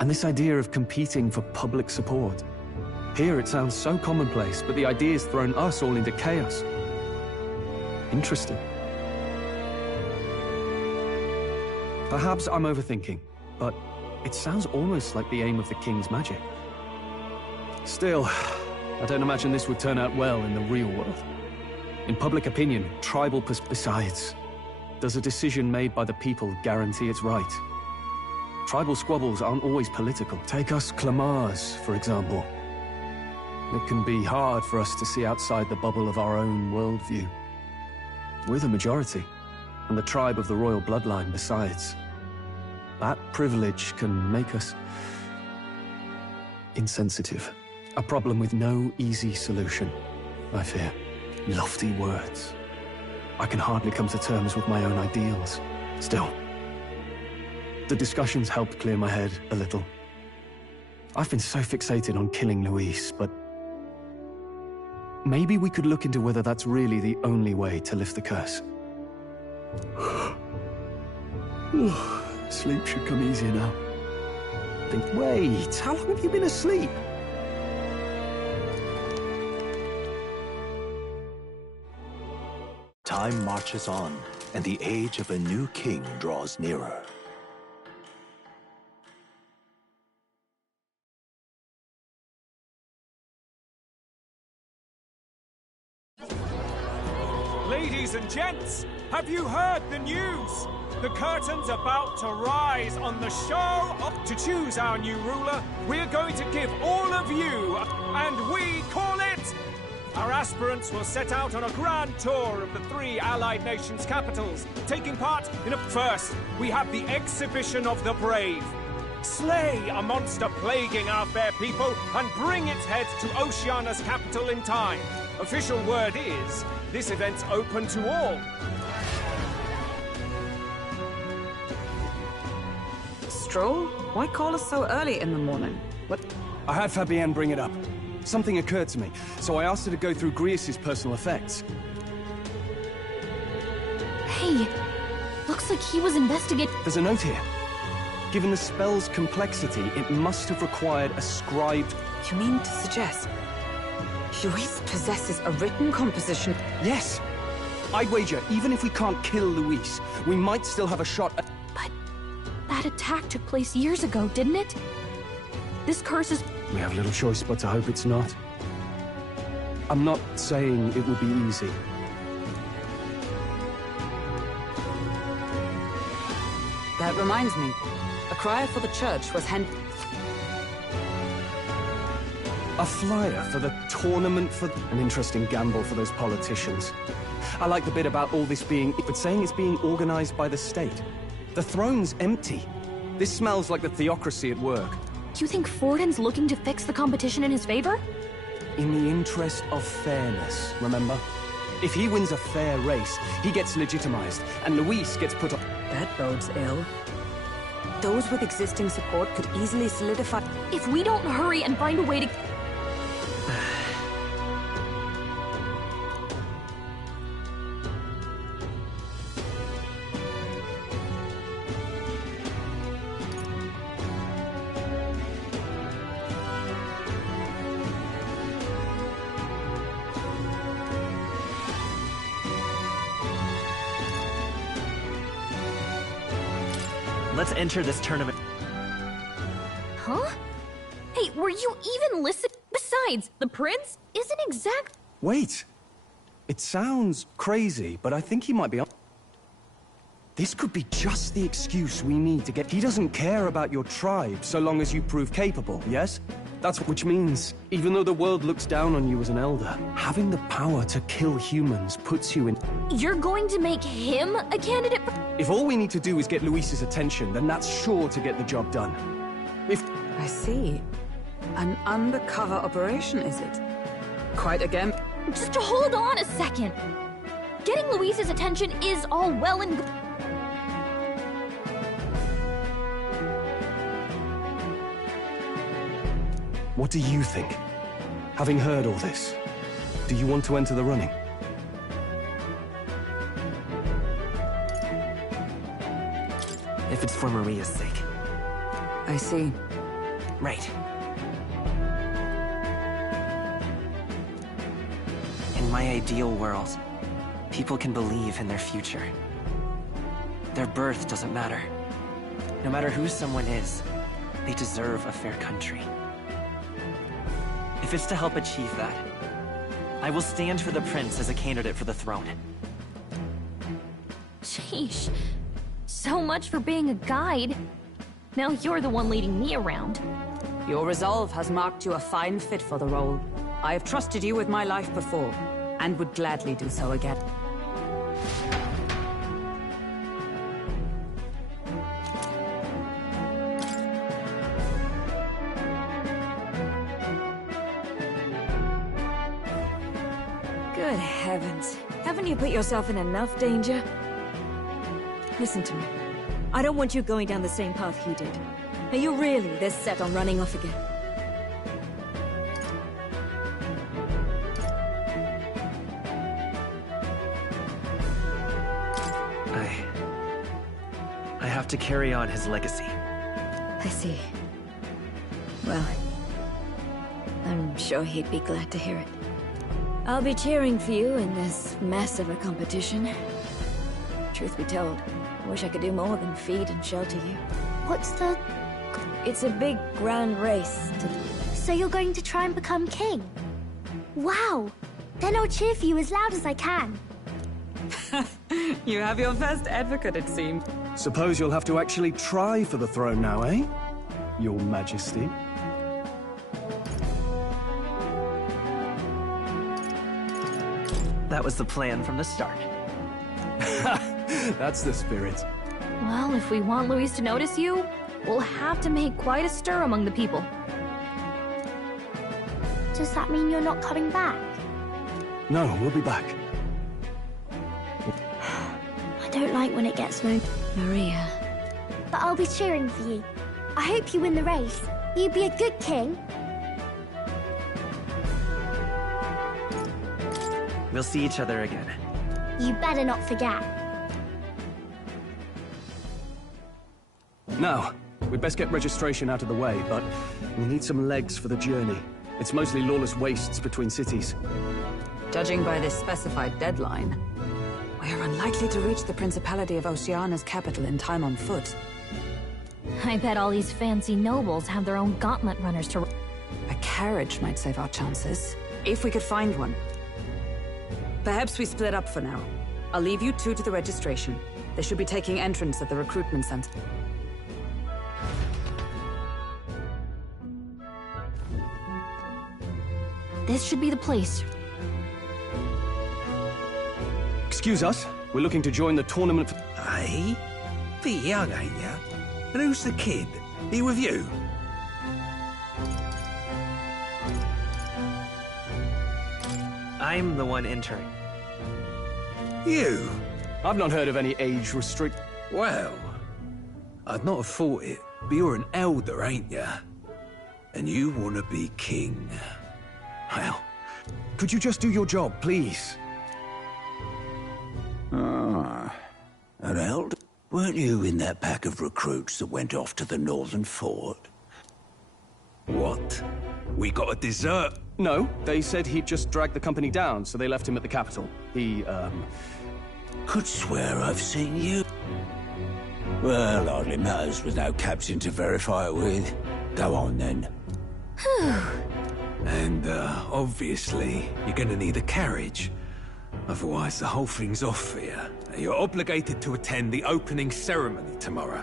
And this idea of competing for public support. Here it sounds so commonplace, but the idea's thrown us all into chaos. Interesting. Perhaps I'm overthinking, but it sounds almost like the aim of the King's magic. Still, I don't imagine this would turn out well in the real world. In public opinion, tribal Besides, does a decision made by the people guarantee it's right? Tribal squabbles aren't always political. Take us Clamars, for example. It can be hard for us to see outside the bubble of our own worldview. We're the majority, and the tribe of the royal bloodline besides. That privilege can make us insensitive. A problem with no easy solution, I fear. Lofty words. I can hardly come to terms with my own ideals. Still, the discussions helped clear my head a little. I've been so fixated on killing Luis, but maybe we could look into whether that's really the only way to lift the curse. Sleep should come easier now. Wait, how long have you been asleep? Time marches on, and the age of a new king draws nearer. Ladies and gents, have you heard the news? The curtain's about to rise on the show. To choose our new ruler, we're going to give all of you, and we call it... Our aspirants will set out on a grand tour of the 3 allied nations' capitals, taking part in a... First, we have the Exhibition of the Brave. Slay a monster plaguing our fair people and bring its head to Oceania's capital in time. Official word is, this event's open to all. Stroll? Why call us so early in the morning? What? I had Fabienne bring it up. Something occurred to me, so I asked her to go through Grius' personal effects. Hey, looks like he was investigating. There's a note here. Given the spell's complexity, it must have required a scribed... You mean to suggest Luis possesses a written composition? Yes! I'd wager, even if we can't kill Luis, we might still have a shot at... But that attack took place years ago, didn't it? This curse is... We have little choice but to hope it's not. I'm not saying it would be easy. That reminds me. A crier for the church was handed... A flyer for the tournament for... An interesting gamble for those politicians. I like the bit about all this being... But saying it's being organized by the state. The throne's empty. This smells like the theocracy at work. You think Fortin's looking to fix the competition in his favor? In the interest of fairness, remember? If he wins a fair race, he gets legitimized, and Luis gets put up... That bodes ill. Those with existing support could easily solidify... If we don't hurry and find a way to... Let's enter this tournament. Huh? Hey, were you even listening? Besides, the prince isn't exact... Wait! It sounds crazy, but I think he might be on... This could be just the excuse we need to get... He doesn't care about your tribe, so long as you prove capable, yes? That's which means, even though the world looks down on you as an elder, having the power to kill humans puts you in... You're going to make him a candidate for... If all we need to do is get Luis's attention, then that's sure to get the job done. If... I see. An undercover operation, is it? Quite again. Just hold on a second. Getting Luis's attention is all well and good. What do you think? Having heard all this, do you want to enter the running? If it's for Maria's sake. I see. Right. In my ideal world, people can believe in their future. Their birth doesn't matter. No matter who someone is, they deserve a fair country. If it's to help achieve that, I will stand for the prince as a candidate for the throne. Sheesh. So much for being a guide. Now you're the one leading me around. Your resolve has marked you a fine fit for the role. I have trusted you with my life before, and would gladly do so again. Good heavens. Haven't you put yourself in enough danger? Listen to me. I don't want you going down the same path he did. Are you really this set on running off again? I have to carry on his legacy. I see. Well, I'm sure he'd be glad to hear it. I'll be cheering for you in this mess of a competition. Truth be told, I wish I could do more than feed and shelter you. What's the... It's a big, grand race to... So you're going to try and become king? Wow! Then I'll cheer for you as loud as I can. You have your first advocate, it seems. Suppose you'll have to actually try for the throne now, eh? Your Majesty. That was the plan from the start. That's the spirit. Well, if we want Luis to notice you, we'll have to make quite a stir among the people. Does that mean you're not coming back? No, we'll be back. I don't like when it gets low. Maria. But I'll be cheering for you. I hope you win the race. You'd be a good king. We'll see each other again. You better not forget. Now, we'd best get registration out of the way, but we need some legs for the journey. It's mostly lawless wastes between cities. Judging by this specified deadline, we are unlikely to reach the Principality of Oceana's capital in time on foot. I bet all these fancy nobles have their own gauntlet runners to... A carriage might save our chances, if we could find one. Perhaps we split up for now. I'll leave you two to the registration. They should be taking entrance at the recruitment center. This should be the place. Excuse us, we're looking to join the tournament. Hey? Bit young, ain't ya? And who's the kid? He with you? I'm the one entering. You? I've not heard of any age restrict... Well, I'd not have thought it, but you're an elder, ain't ya? And you want to be king. Well, could you just do your job, please? Ah, an elder? Weren't you in that pack of recruits that went off to the northern fort? What? We got a dessert? No, they said he'd just dragged the company down, so they left him at the capital. He, Could swear I've seen you. Well, hardly matters with no captain to verify it with. Go on, then. And, obviously, you're gonna need a carriage. Otherwise, the whole thing's off for you. You're obligated to attend the opening ceremony tomorrow.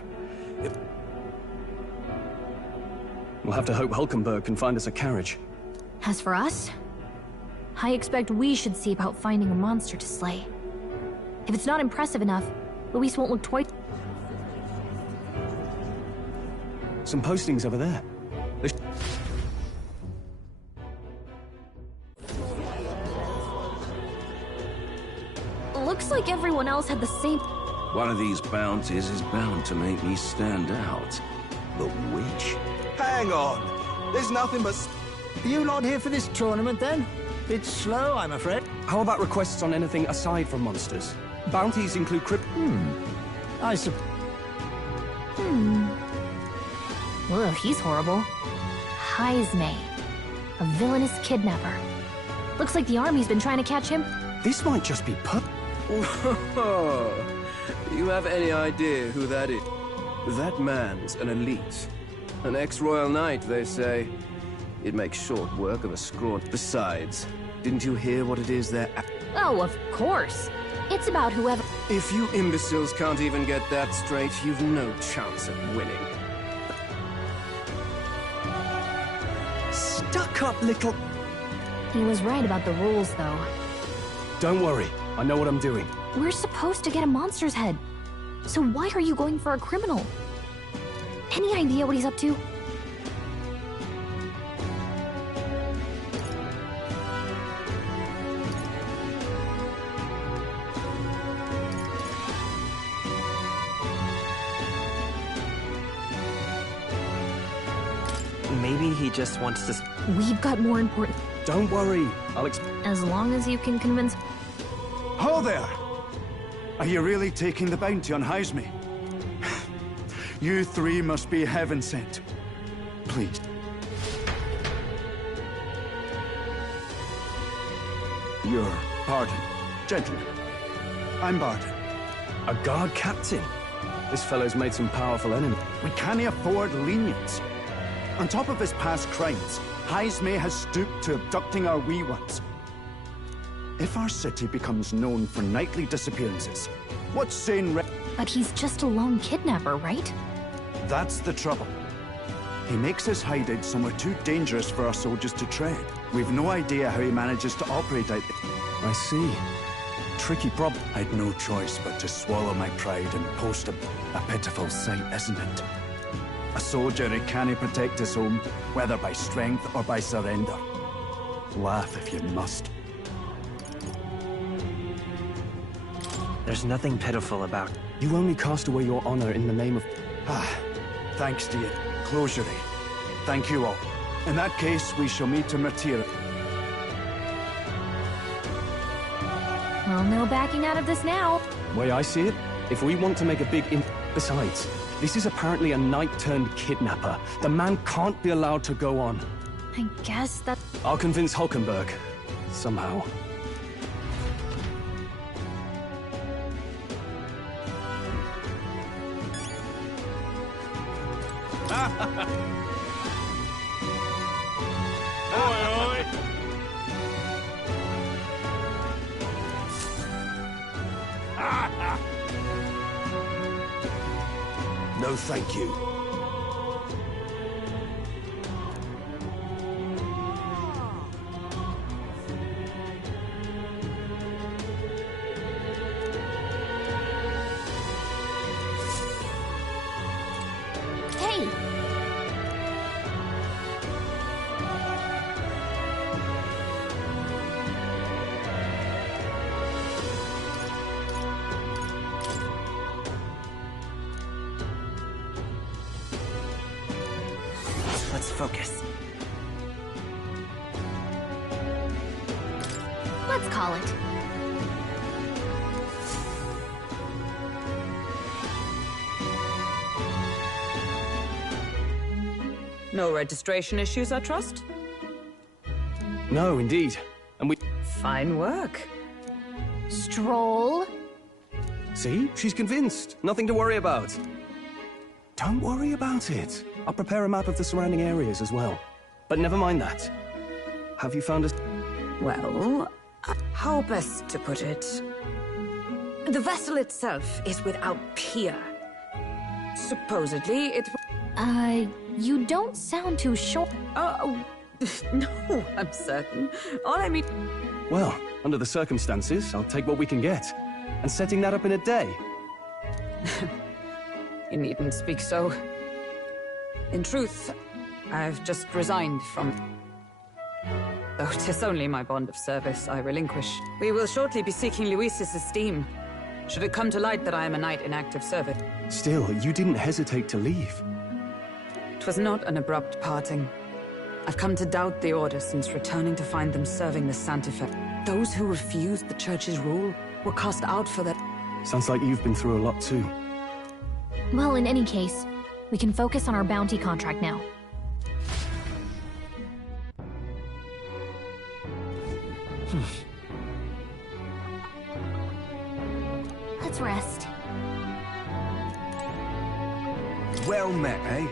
We'll have to hope Hulkenberg can find us a carriage. As for us, I expect we should see about finding a monster to slay. If it's not impressive enough, Luis won't look twice. Some postings over there. Looks like everyone else had the same... One of these bounties is bound to make me stand out. The witch? Hang on. There's nothing but... Are you not here for this tournament, then? Bit slow, I'm afraid. How about requests on anything aside from monsters? Bounties include I suppose... Ugh, he's horrible. Heisme. A villainous kidnapper. Looks like the army's been trying to catch him. This might just be You have any idea who that is? That man's an elite. An ex-royal knight, they say. It makes short work of a scrawn. Besides, didn't you hear what it is they're... Oh, of course. It's about whoever... If you imbeciles can't even get that straight, you've no chance at winning. Stuck-up little... He was right about the rules, though. Don't worry, I know what I'm doing. We're supposed to get a monster's head. So why are you going for a criminal? Any idea what he's up to? Maybe he just wants to... We've got more important... Don't worry, I'll As long as you can convince... Ho there! Are you really taking the bounty on Heisme? You three must be heaven sent. Please. Your pardon, gentlemen. I'm Barton. A guard captain? This fellow's made some powerful enemies. We can't afford lenience. On top of his past crimes, Heisme has stooped to abducting our wee ones. If our city becomes known for nightly disappearances, what's sane But he's just a lone kidnapper, right? That's the trouble. He makes his hideout somewhere too dangerous for our soldiers to tread. We've no idea how he manages to operate out there. I see. Tricky problem. I'd no choice but to swallow my pride and post a pitiful sight, isn't it? A soldier who can't protect his home, whether by strength or by surrender. Laugh if you must. There's nothing pitiful about... You only cast away your honor in the name of... Thanks to you. Closure. Thank you all. In that case, we shall meet to Matira. Well, no backing out of this now. Way I see it, if we want to make a big Besides, this is apparently a knight-turned-kidnapper. The man can't be allowed to go on. I guess that... I'll convince Hulkenberg. Somehow. No, thank you. Hey! Let's focus. Let's call it. No registration issues, I trust? No, indeed. And we... Fine work. Stroll. See? She's convinced. Nothing to worry about. Don't worry about it. I'll prepare a map of the surrounding areas as well. But never mind that. Have you found us? Well, how best to put it? The vessel itself is without peer. Supposedly, it... You don't sound too sure. Oh, no, I'm certain. All I mean... Well, under the circumstances, I'll take what we can get. And setting that up in a day. You needn't speak so. In truth, I've just resigned from... Though 'tis only my bond of service I relinquish. We will shortly be seeking Luis's esteem, should it come to light that I am a knight in active service. Still, you didn't hesitate to leave. It was not an abrupt parting. I've come to doubt the Order since returning to find them serving the Santa Fe. Those who refused the Church's rule were cast out for that. Sounds like you've been through a lot too. Well, in any case, we can focus on our bounty contract now. Let's rest. Well met, eh?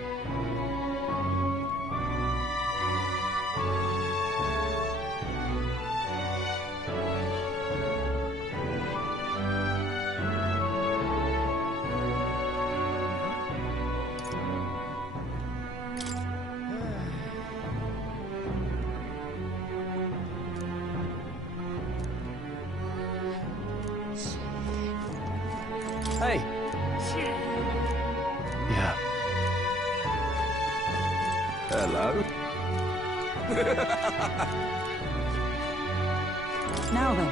Hey! Yeah. Hello? Now then.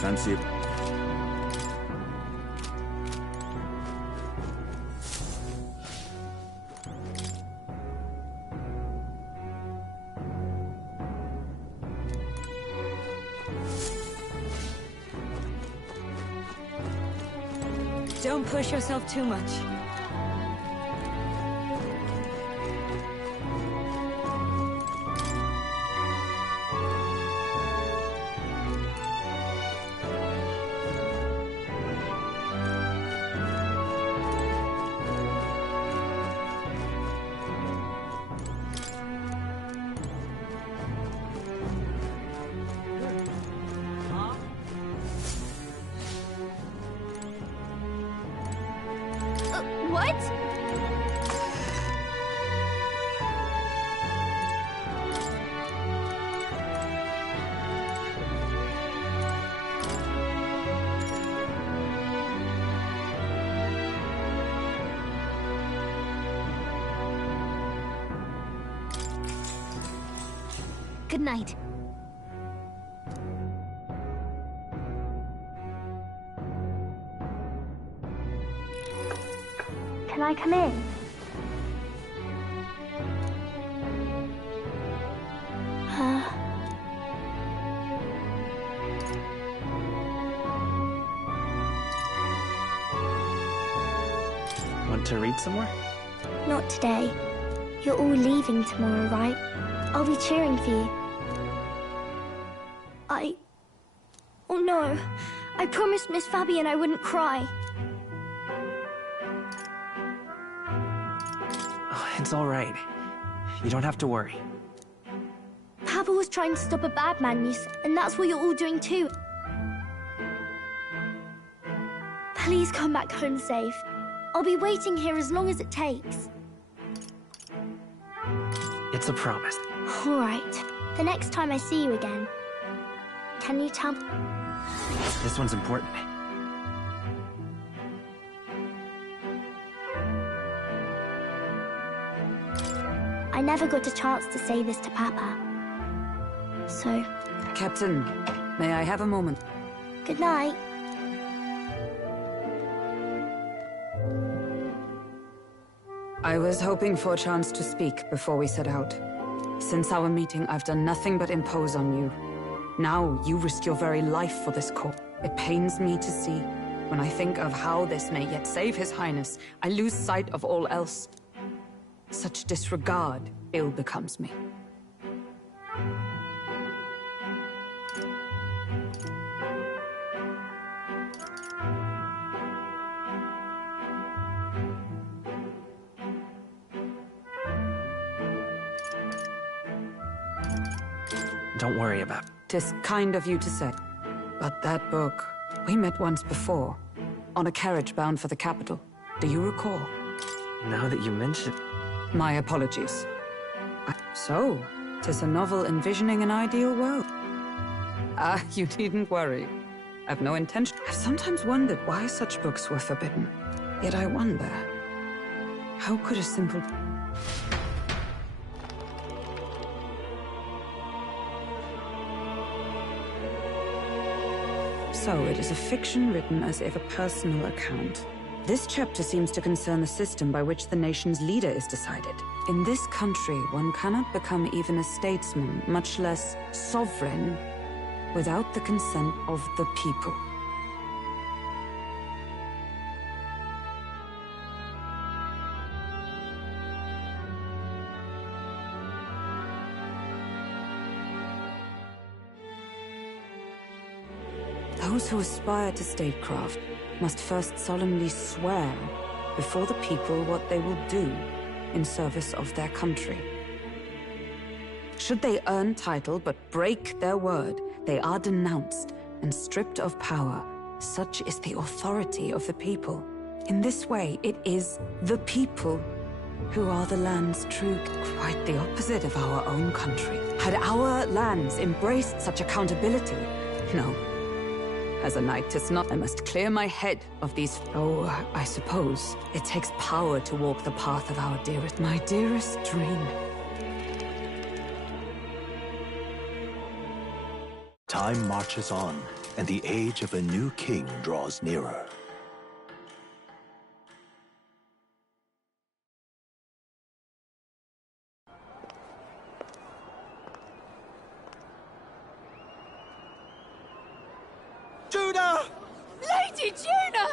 Fancy it. Don't push yourself too much. What? Good night. Can I come in? Want to read some more? Not today. You're all leaving tomorrow, right? I'll be cheering for you. Oh no. I promised Miss Fabian I wouldn't cry. Oh, it's all right. You don't have to worry. Papa was trying to stop a bad man, and that's what you're all doing too. Please come back home safe. I'll be waiting here as long as it takes. It's a promise. All right. The next time I see you again, can you tell me? This one's important. I never got a chance to say this to Papa. So... Captain, may I have a moment? Good night. I was hoping for a chance to speak before we set out. Since our meeting, I've done nothing but impose on you. Now, you risk your very life for this cause. It pains me to see. When I think of how this may yet save His Highness, I lose sight of all else. Such disregard ill becomes me. Don't worry about it. 'Tis kind of you to say. But that book, we met once before, on a carriage bound for the capital. Do you recall? Now that you mention... My apologies. So, 'tis a novel envisioning an ideal world. Ah, you needn't worry. I've no intention. I've sometimes wondered why such books were forbidden. Yet I wonder, how could a simple... So, it is a fiction written as if a personal account. This chapter seems to concern the system by which the nation's leader is decided. In this country, one cannot become even a statesman, much less sovereign, without the consent of the people. Those who aspire to statecraft must first solemnly swear before the people what they will do in service of their country. Should they earn title but break their word, they are denounced and stripped of power. Such is the authority of the people. In this way, it is the people who are the land's true... Quite the opposite of our own country. Had our lands embraced such accountability? No. As a knight, 'tis not. I must clear my head of these... Oh, I suppose it takes power to walk the path of our dearest... My dearest dream. Time marches on, and the age of a new king draws nearer. Juna! Lady Juna!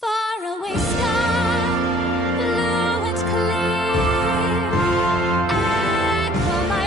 Far away sky, blue and clear. Echo my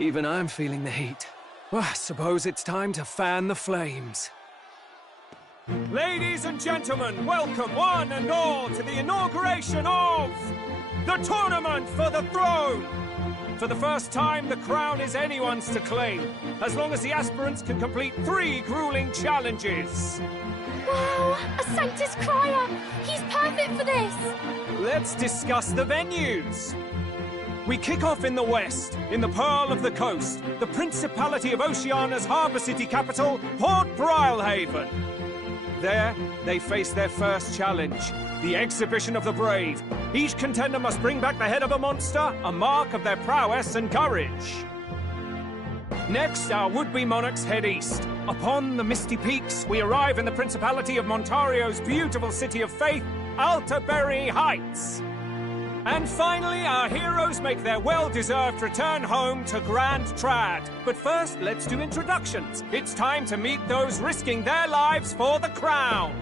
Even I'm feeling the heat. Well, I suppose it's time to fan the flames. Ladies and gentlemen, welcome one and all to the inauguration of the Tournament for the Throne! For the first time, the crown is anyone's to claim, as long as the aspirants can complete 3 grueling challenges. Wow! A Sanctus Crier! He's perfect for this! Let's discuss the venues. We kick off in the west, in the Pearl of the Coast, the Principality of Oceania's harbour city capital, Port Brilehaven. There, they face their first challenge, the Exhibition of the Brave. Each contender must bring back the head of a monster, a mark of their prowess and courage. Next, our would-be monarchs head east. Upon the misty peaks, we arrive in the Principality of Montario's beautiful city of faith, Altaberry Heights. And finally, our heroes make their well-deserved return home to Grand Trad. But first, let's do introductions. It's time to meet those risking their lives for the crown.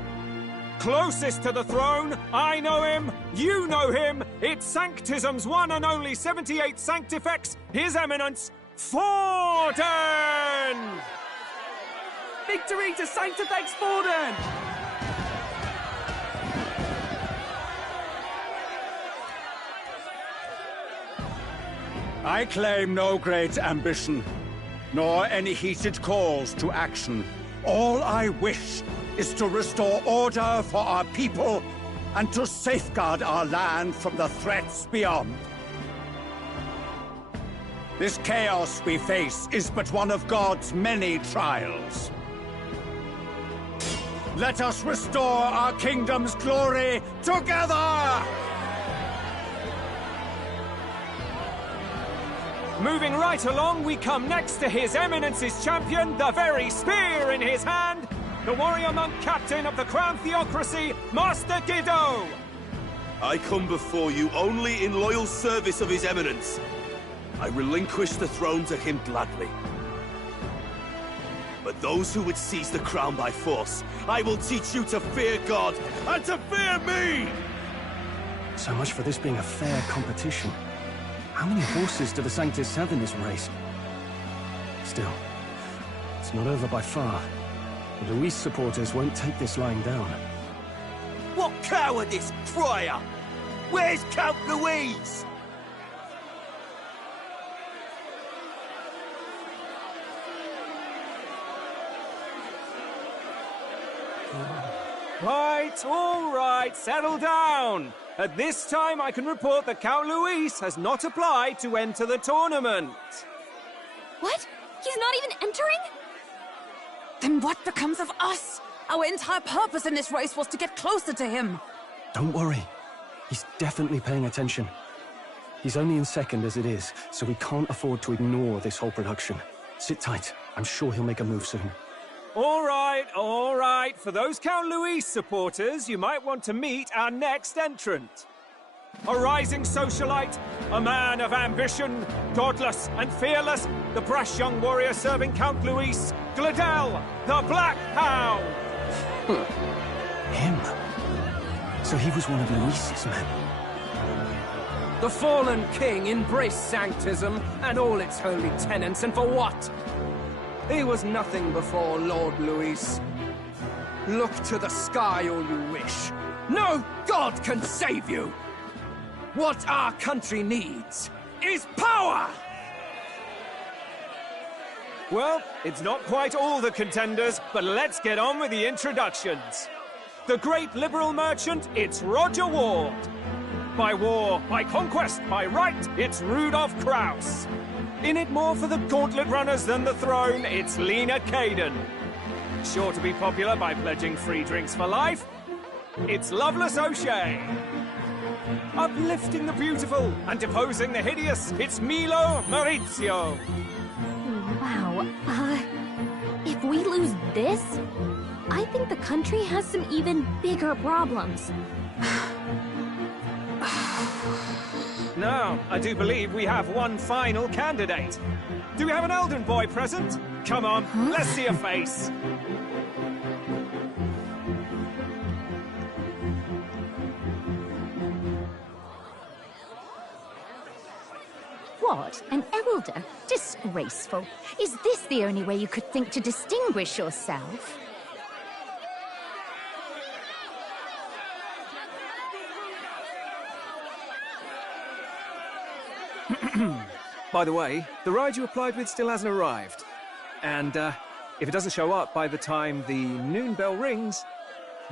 Closest to the throne, I know him, you know him. It's Sanctism's one and only 78 Sanctifex, His Eminence, Forden! Victory to Sanctifex Forden! I claim no great ambition, nor any heated calls to action. All I wish is to restore order for our people and to safeguard our land from the threats beyond. This chaos we face is but one of God's many trials. Let us restore our kingdom's glory together! Moving right along, we come next to His Eminence's champion, the very spear in his hand, the warrior monk captain of the Crown Theocracy, Master Guido! I come before you only in loyal service of His Eminence. I relinquish the throne to him gladly. But those who would seize the crown by force, I will teach you to fear God and to fear me! So much for this being a fair competition. How many horses do the Sanctus have in this race? Still, it's not over by far. The Luis supporters won't take this lying down. What cowardice, Friar! Where's Count Louise? Right, all right, settle down. At this time, I can report that Count Luis has not applied to enter the tournament. What? He's not even entering? Then what becomes of us? Our entire purpose in this race was to get closer to him. Don't worry. He's definitely paying attention. He's only in second as it is, so we can't afford to ignore this whole production. Sit tight. I'm sure he'll make a move soon. All right, all right. For those Count Luis supporters, you might want to meet our next entrant. A rising socialite, a man of ambition, godless and fearless, the brash young warrior serving Count Luis, Gladel, the Black Hound. Him? So he was one of Luis's men. The fallen king embraced Sanctism and all its holy tenets, and for what? He was nothing before Lord Luis. Look to the sky all you wish. No god can save you! What our country needs is power! Well, it's not quite all the contenders, but let's get on with the introductions. The great liberal merchant, it's Roger Ward. By war, by conquest, by right, it's Rudolf Kraus. In it more for the gauntlet runners than the throne, it's Lena Caden. Sure to be popular by pledging free drinks for life, it's Loveless O'Shea. Uplifting the beautiful and deposing the hideous, it's Milo Maurizio. Wow, If we lose this, I think the country has some even bigger problems. Now, I do believe we have one final candidate. Do we have an Elden boy present? Come on, let's see a face. What? An elder? Disgraceful. Is this the only way you could think to distinguish yourself? By the way, the ride you applied with still hasn't arrived. And, if it doesn't show up by the time the noon bell rings,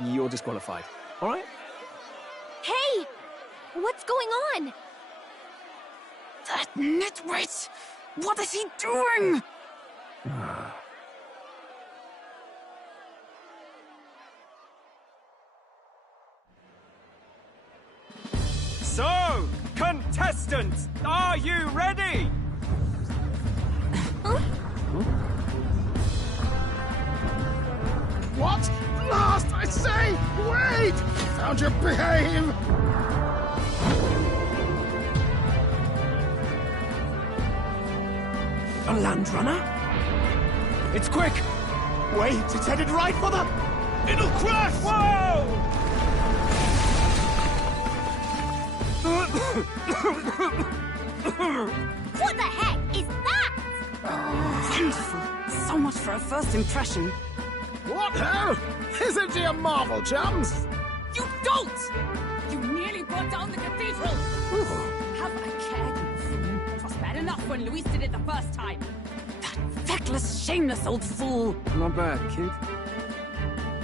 you're disqualified. All right? Hey! What's going on? That nitwit! What is he doing? So, contestants, are you ready? What? Last, I say! Wait! Found your behave! A land runner? It's quick! Wait, it's headed right for the... It'll crash! Whoa! What the heck is that? Wonderful. So much for a first impression. What hell? Isn't he a marvel, chums? You don't! You nearly brought down the cathedral! Have a care, you fool. It was bad enough when Luis did it the first time. Feckless, shameless old fool. Not bad, kid.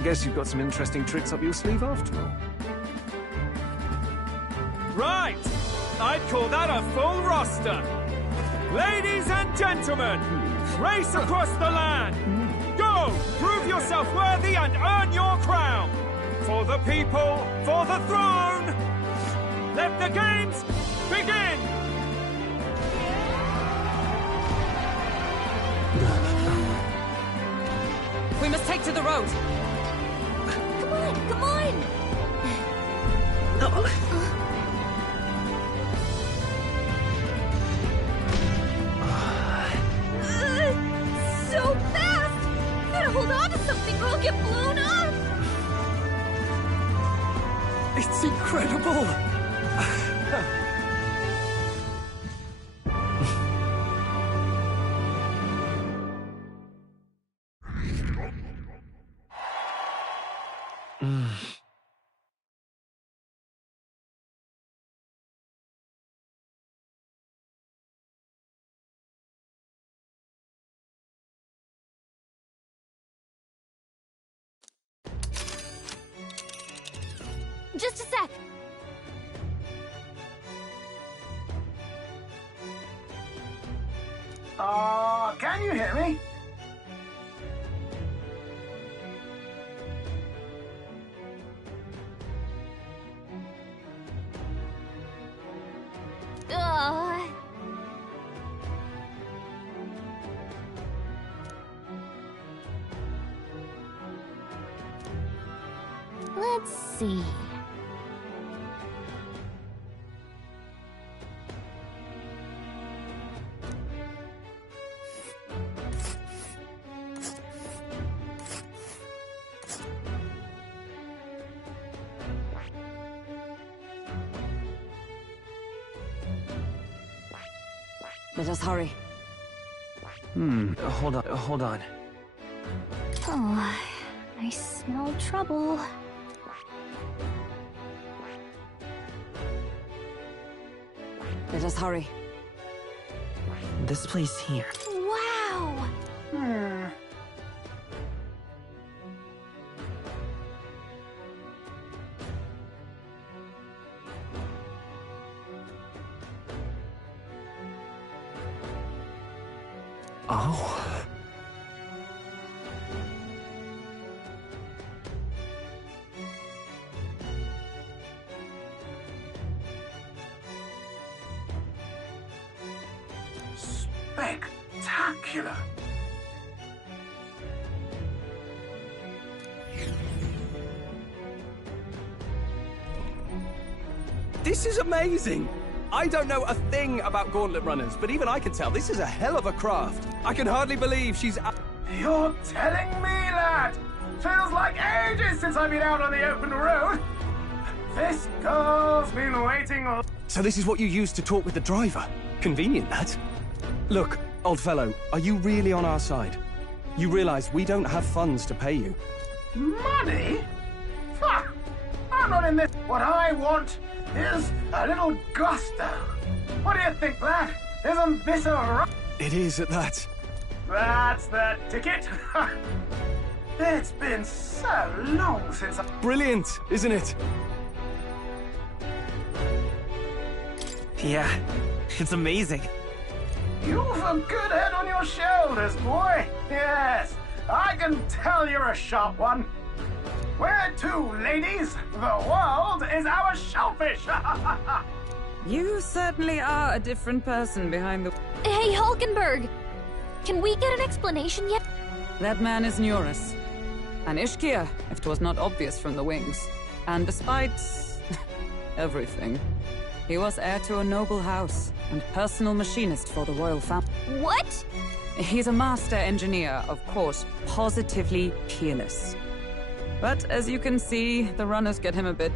Guess you've got some interesting tricks up your sleeve after all. Right! I'd call that a full roster. Ladies and gentlemen, race across the land. Go! Prove yourself worthy and earn your crown. For the people, for the throne. Let the games begin! We must take to the road. Come on, come on! So fast! Gotta hold on to something or I'll get blown up! It's incredible! Just a sec! Can you hear me? Let's see. Let us hurry. Hold on. Oh, I smell trouble. Let us hurry. This place here. Wow! Oh. Spectacular. This is amazing! I don't know a thing about gauntlet runners, but even I can tell this is a hell of a craft. I can hardly believe she's... You're telling me, lad? Feels like ages since I've been out on the open road. This girl's been waiting all... So this is what you used to talk with the driver? Convenient, that. Look, old fellow, are you really on our side? You realize we don't have funds to pay you. Money? Fuck! I'm not in this. What I want is a little gusto. What do you think, lad? Isn't this a... It is at that. That's the ticket. It's been so long since I... Brilliant, isn't it? Yeah, it's amazing. You've a good head on your shoulders, boy. Yes, I can tell you're a sharp one. Where to, ladies? The world is our shellfish. You certainly are a different person behind the... Hey, Hulkenberg! Can we get an explanation yet? That man is Neurus. An Ishkia, if 'twas not obvious from the wings. And despite... everything, he was heir to a noble house and personal machinist for the royal family. What? He's a master engineer, of course, positively peerless. But as you can see, the runners get him a bit...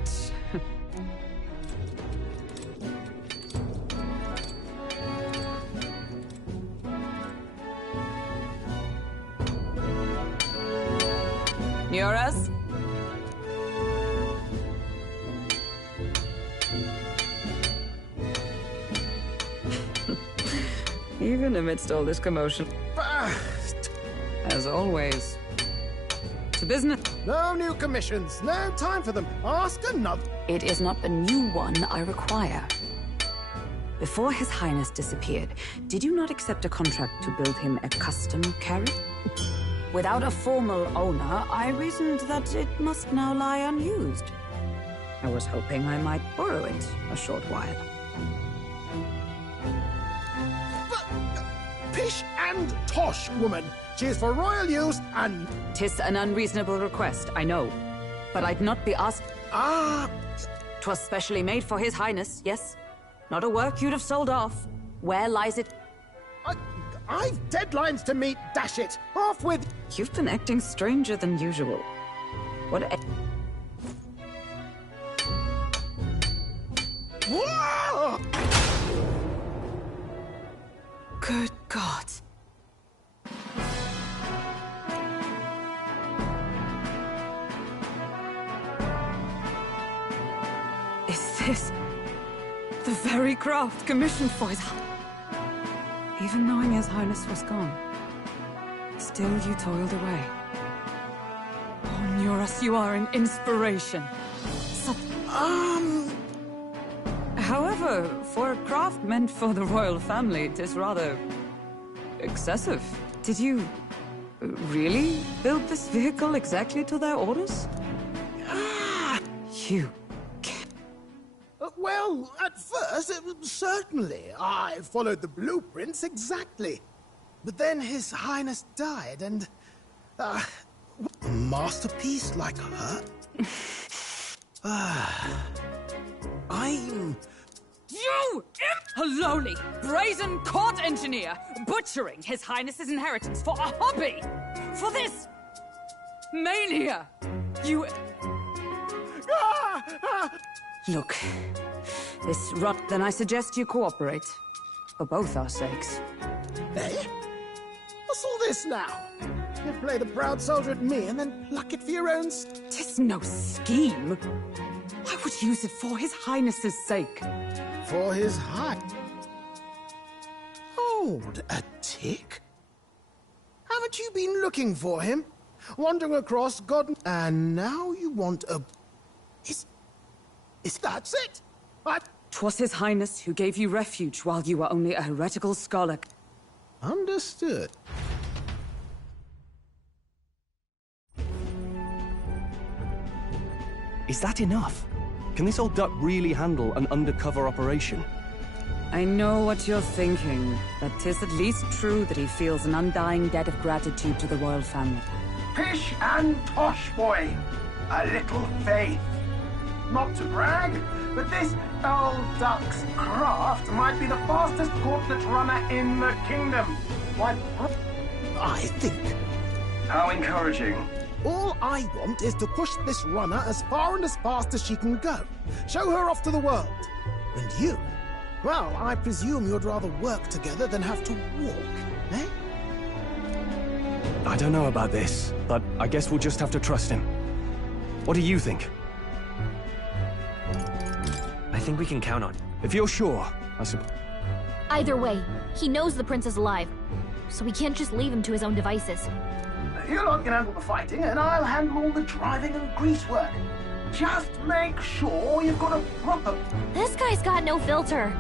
Neurus? Even amidst all this commotion. Fast! As always. To business. No new commissions. No time for them. Ask another. It is not a new one I require. Before His Highness disappeared, did you not accept a contract to build him a custom carriage? Without a formal owner, I reasoned that it must now lie unused. I was hoping I might borrow it a short while. Pish and tosh, woman. She is for royal use and... 'Tis an unreasonable request, I know. But I'd not be asked... 'Twas specially made for His Highness, yes? Not a work you'd have sold off. Where lies it? I've deadlines to meet, dash it! Off with... You've been acting stranger than usual. What... Whoa! Good God. Is this the very craft commissioned for His... Even knowing His Highness was gone, still you toiled away. Oh, Neurus, you are an inspiration. However, for a craft meant for the royal family, it is rather... excessive. Did you... really build this vehicle exactly to their orders? You... Well, at first, certainly. I followed the blueprints exactly. But then His Highness died, and... a masterpiece like her? I'm... You! A lowly, brazen court engineer, butchering His Highness's inheritance for a hobby! For this... mania! You... Look, this rot... Then I suggest you cooperate. For both our sakes. Eh? What's all this now? You play the proud soldier at me and then pluck it for your own... 'Tis no scheme. I would use it for His Highness's sake. For His High... Hold a tick. Haven't you been looking for him? Wandering across God... And now you want a... Is that it? 'Twas His Highness who gave you refuge while you were only a heretical scholar. Understood. Is that enough? Can this old duck really handle an undercover operation? I know what you're thinking, but 'tis at least true that he feels an undying debt of gratitude to the royal family. Pish and tosh, boy. A little faith. not to brag, but this old duck's craft might be the fastest gauntlet runner in the kingdom. Why, I think. how encouraging. All I want is to push this runner as far and as fast as she can go. Show her off to the world. And you? Well, I presume you'd rather work together than have to walk, eh? I don't know about this, but I guess we'll just have to trust him. What do you think? I think we can count on. If you're sure, I suppose. Either way, he knows the prince is alive, so we can't just leave him to his own devices. You lot can handle the fighting, and I'll handle all the driving and greasework. Just make sure you've got a proper... This guy's got no filter.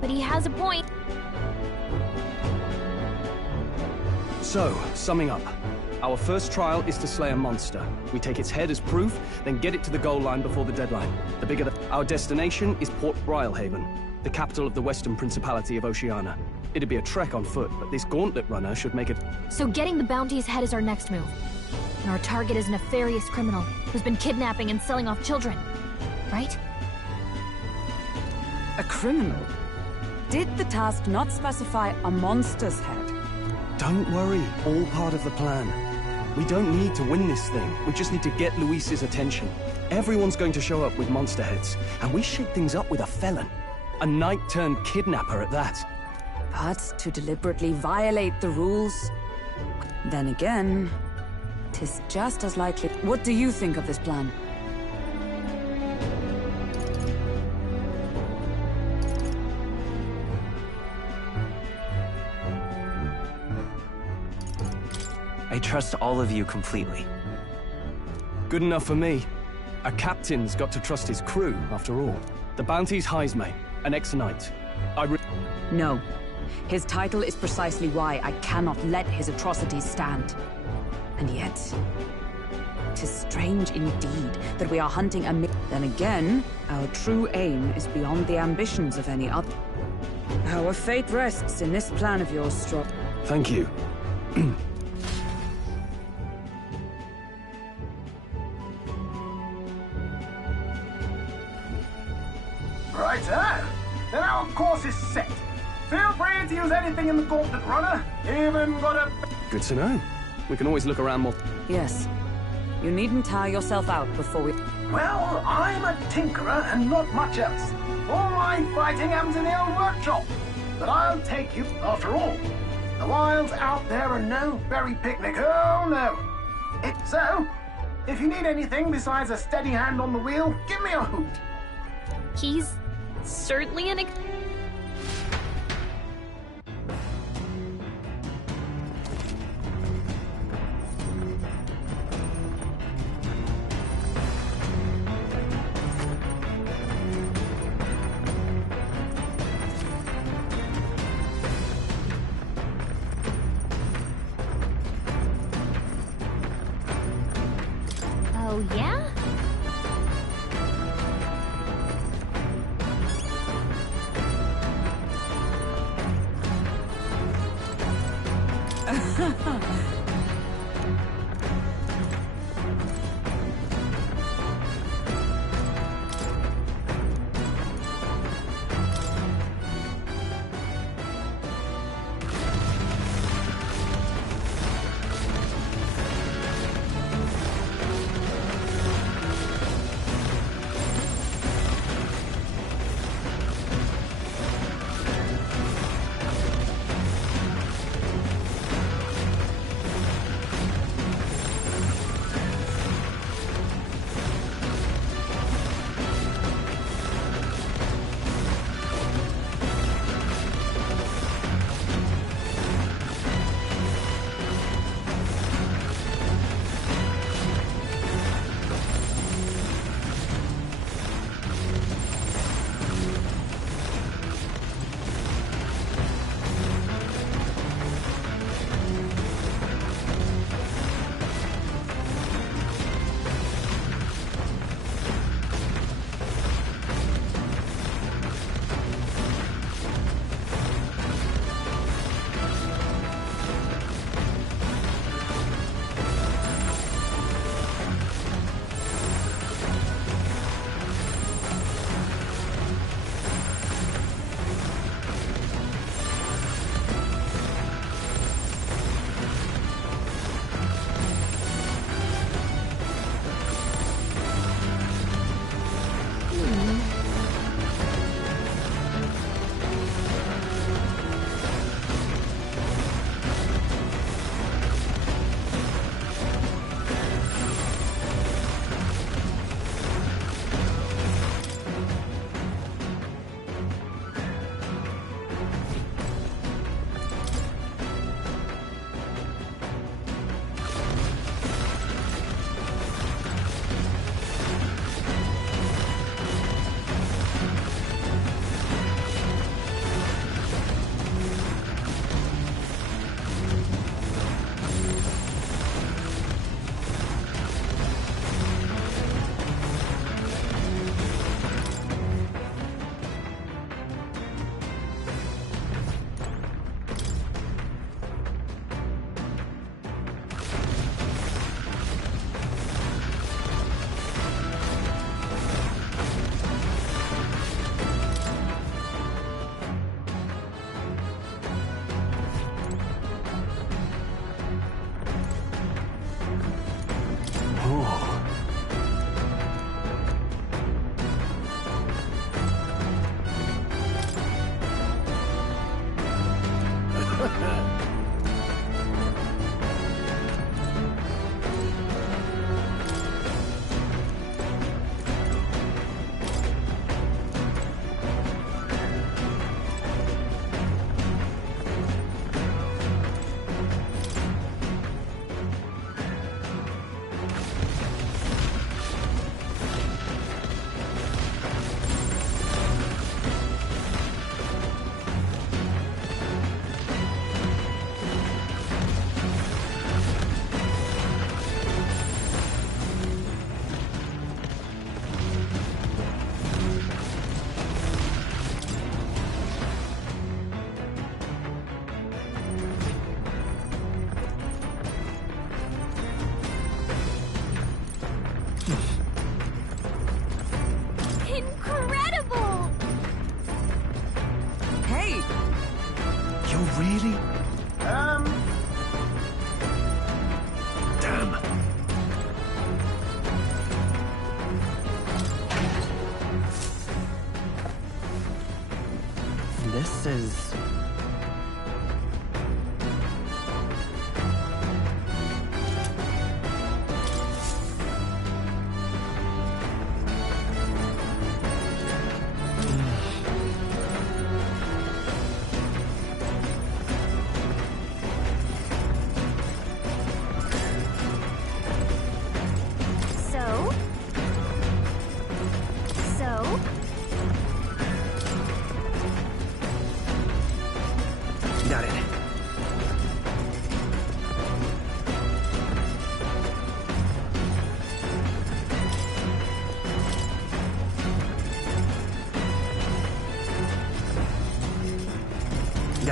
But he has a point. So, summing up. Our first trial is to slay a monster. We take its head as proof, then get it to the goal line before the deadline. The bigger the... Our destination is Port Brilehaven, the capital of the Western Principality of Oceania. It'd be a trek on foot, but this gauntlet runner should make it... So getting the bounty's head is our next move. And our target is a nefarious criminal who's been kidnapping and selling off children. Right? A criminal? Did the task not specify a monster's head? Don't worry, all part of the plan. We don't need to win this thing. We just need to get Luis's attention. Everyone's going to show up with monster heads, and we shake things up with a felon. A knight-turned-kidnapper at that. But to deliberately violate the rules? Then again, 'tis just as likely. What do you think of this plan? I trust all of you completely. Good enough for me. A captain's got to trust his crew, after all. The bounty's Heisme, an ex-knight. No. His title is precisely why I cannot let his atrocities stand. And yet, 'tis strange indeed that we are hunting a Then again, our true aim is beyond the ambitions of any other. Our fate rests in this plan of yours, Strahd. Thank you. Righto! Then our course is set. Feel free to use anything in the gauntlet runner. Even got a... Good to know. We can always look around more. Yes. You needn't tire yourself out before we... Well, I'm a tinkerer and not much else. All my fighting happens in the old workshop. But I'll take you, after all. The wilds out there are no berry picnic, oh no. So, if you need anything besides a steady hand on the wheel, give me a hoot. He's certainly an... Oh, yeah?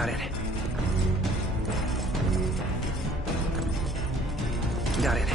Got it. Got it.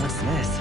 What's this?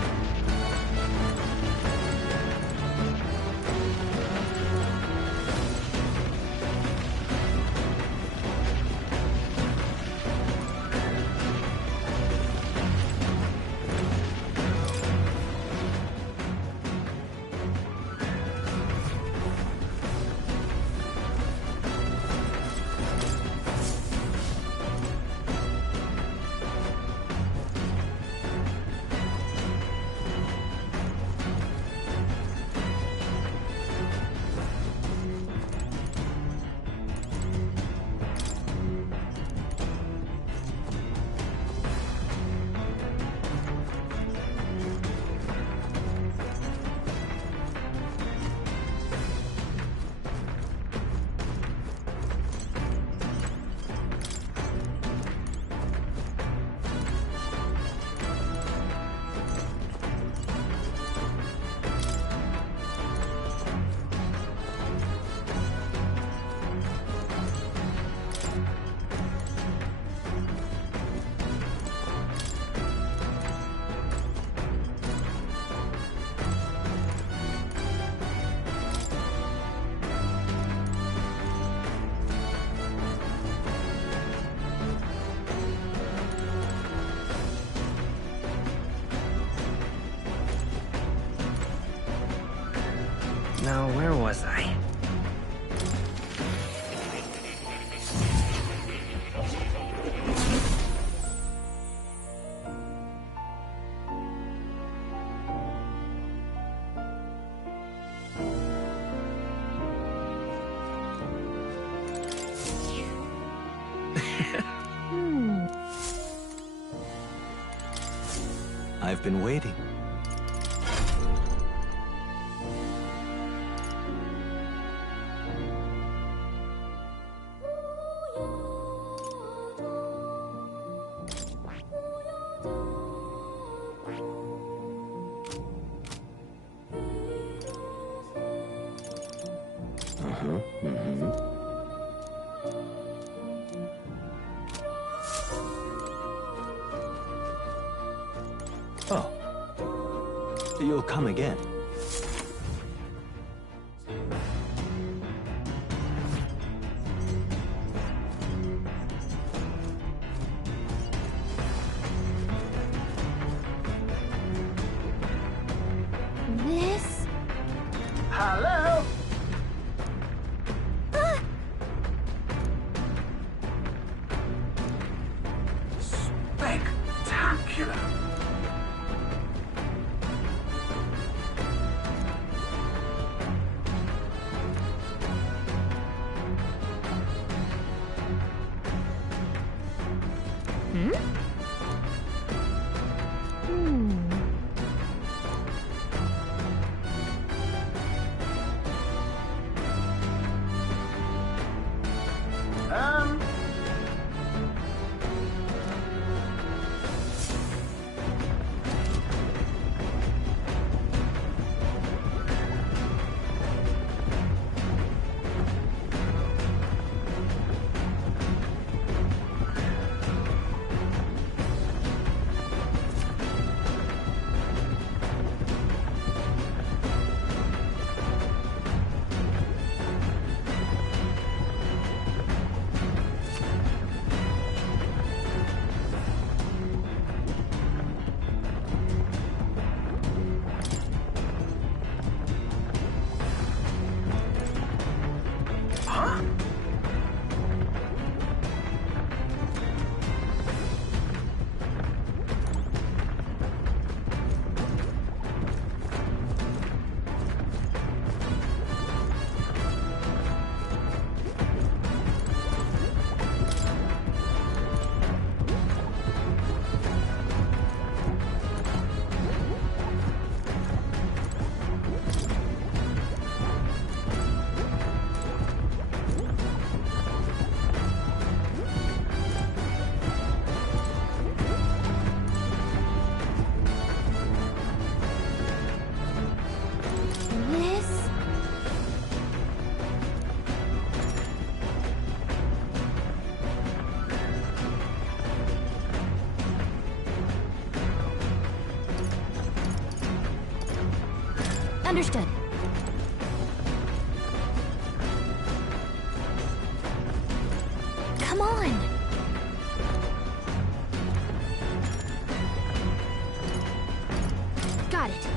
Now, where was I? I've been waiting. Oh. You'll come again. This? Hello? Spectacular. Understood. Come on! Got it.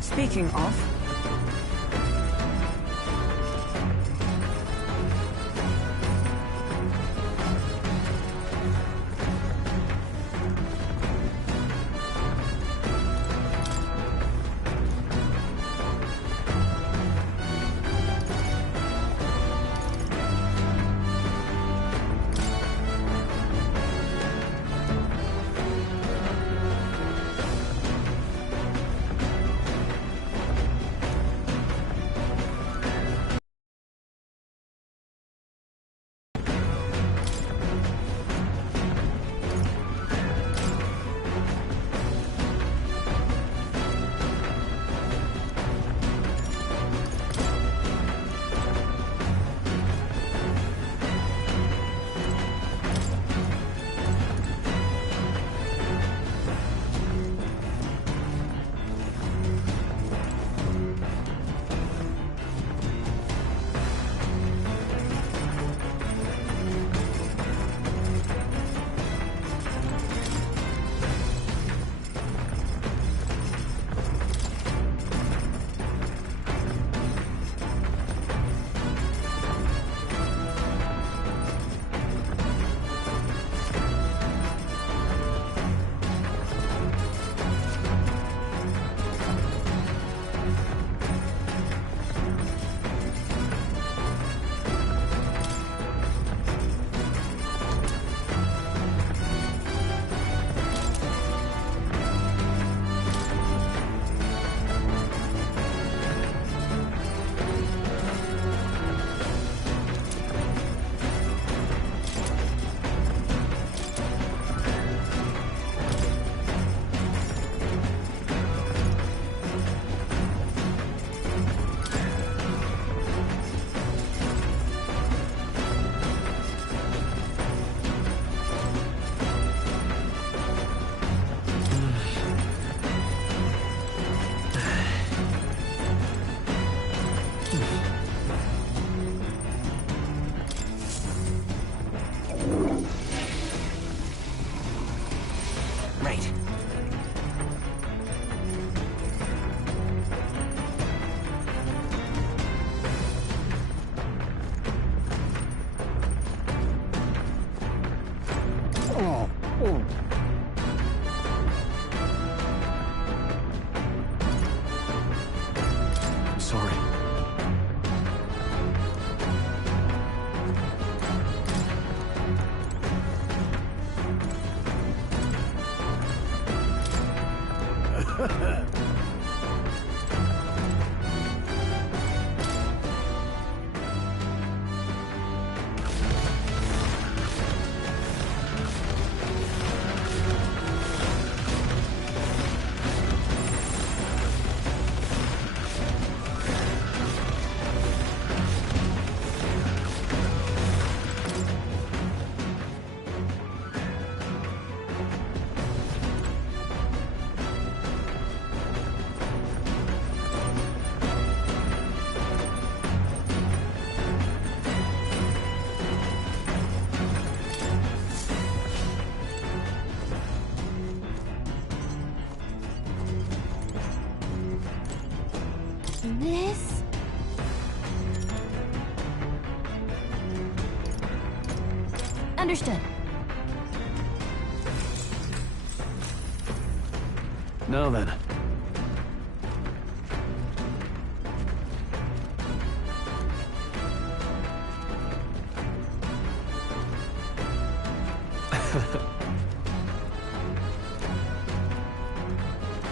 Speaking of... This... Understood. Now then.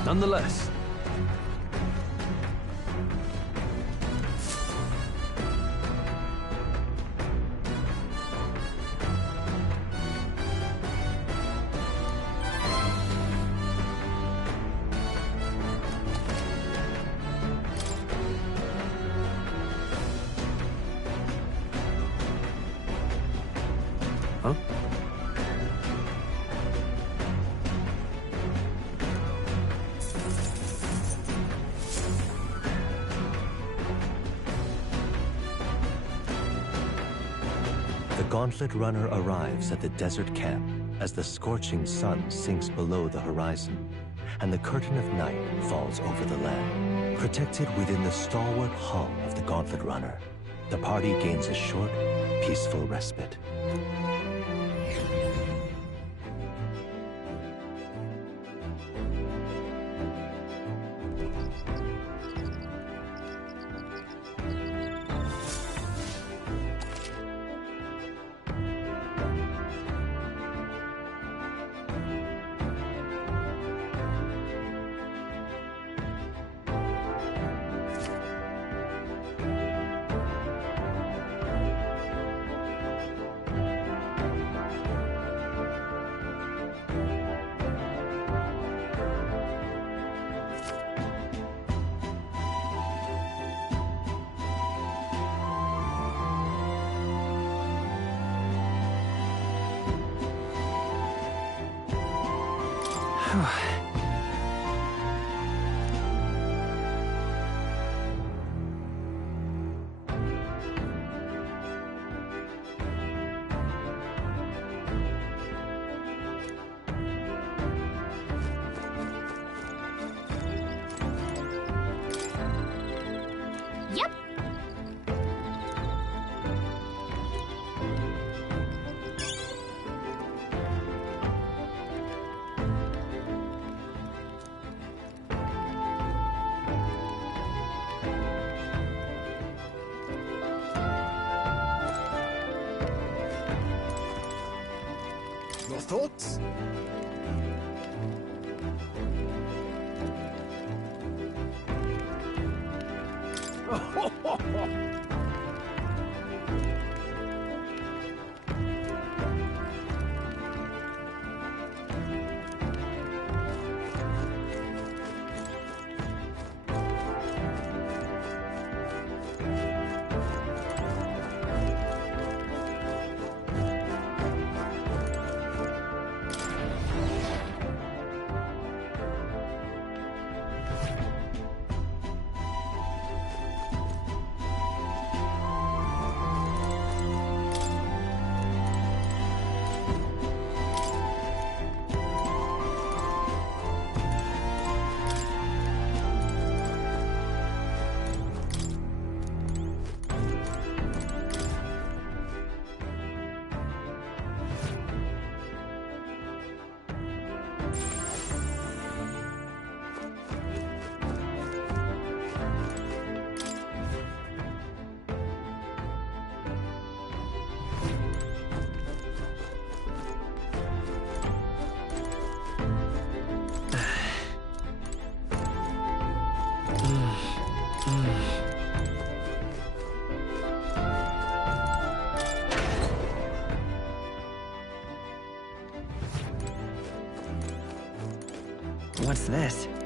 Nonetheless. Huh? The Gauntlet Runner arrives at the desert camp as the scorching sun sinks below the horizon, and the curtain of night falls over the land. Protected within the stalwart hull of the Gauntlet Runner, the party gains a short, peaceful respite. Yep. Your thoughts? What's this?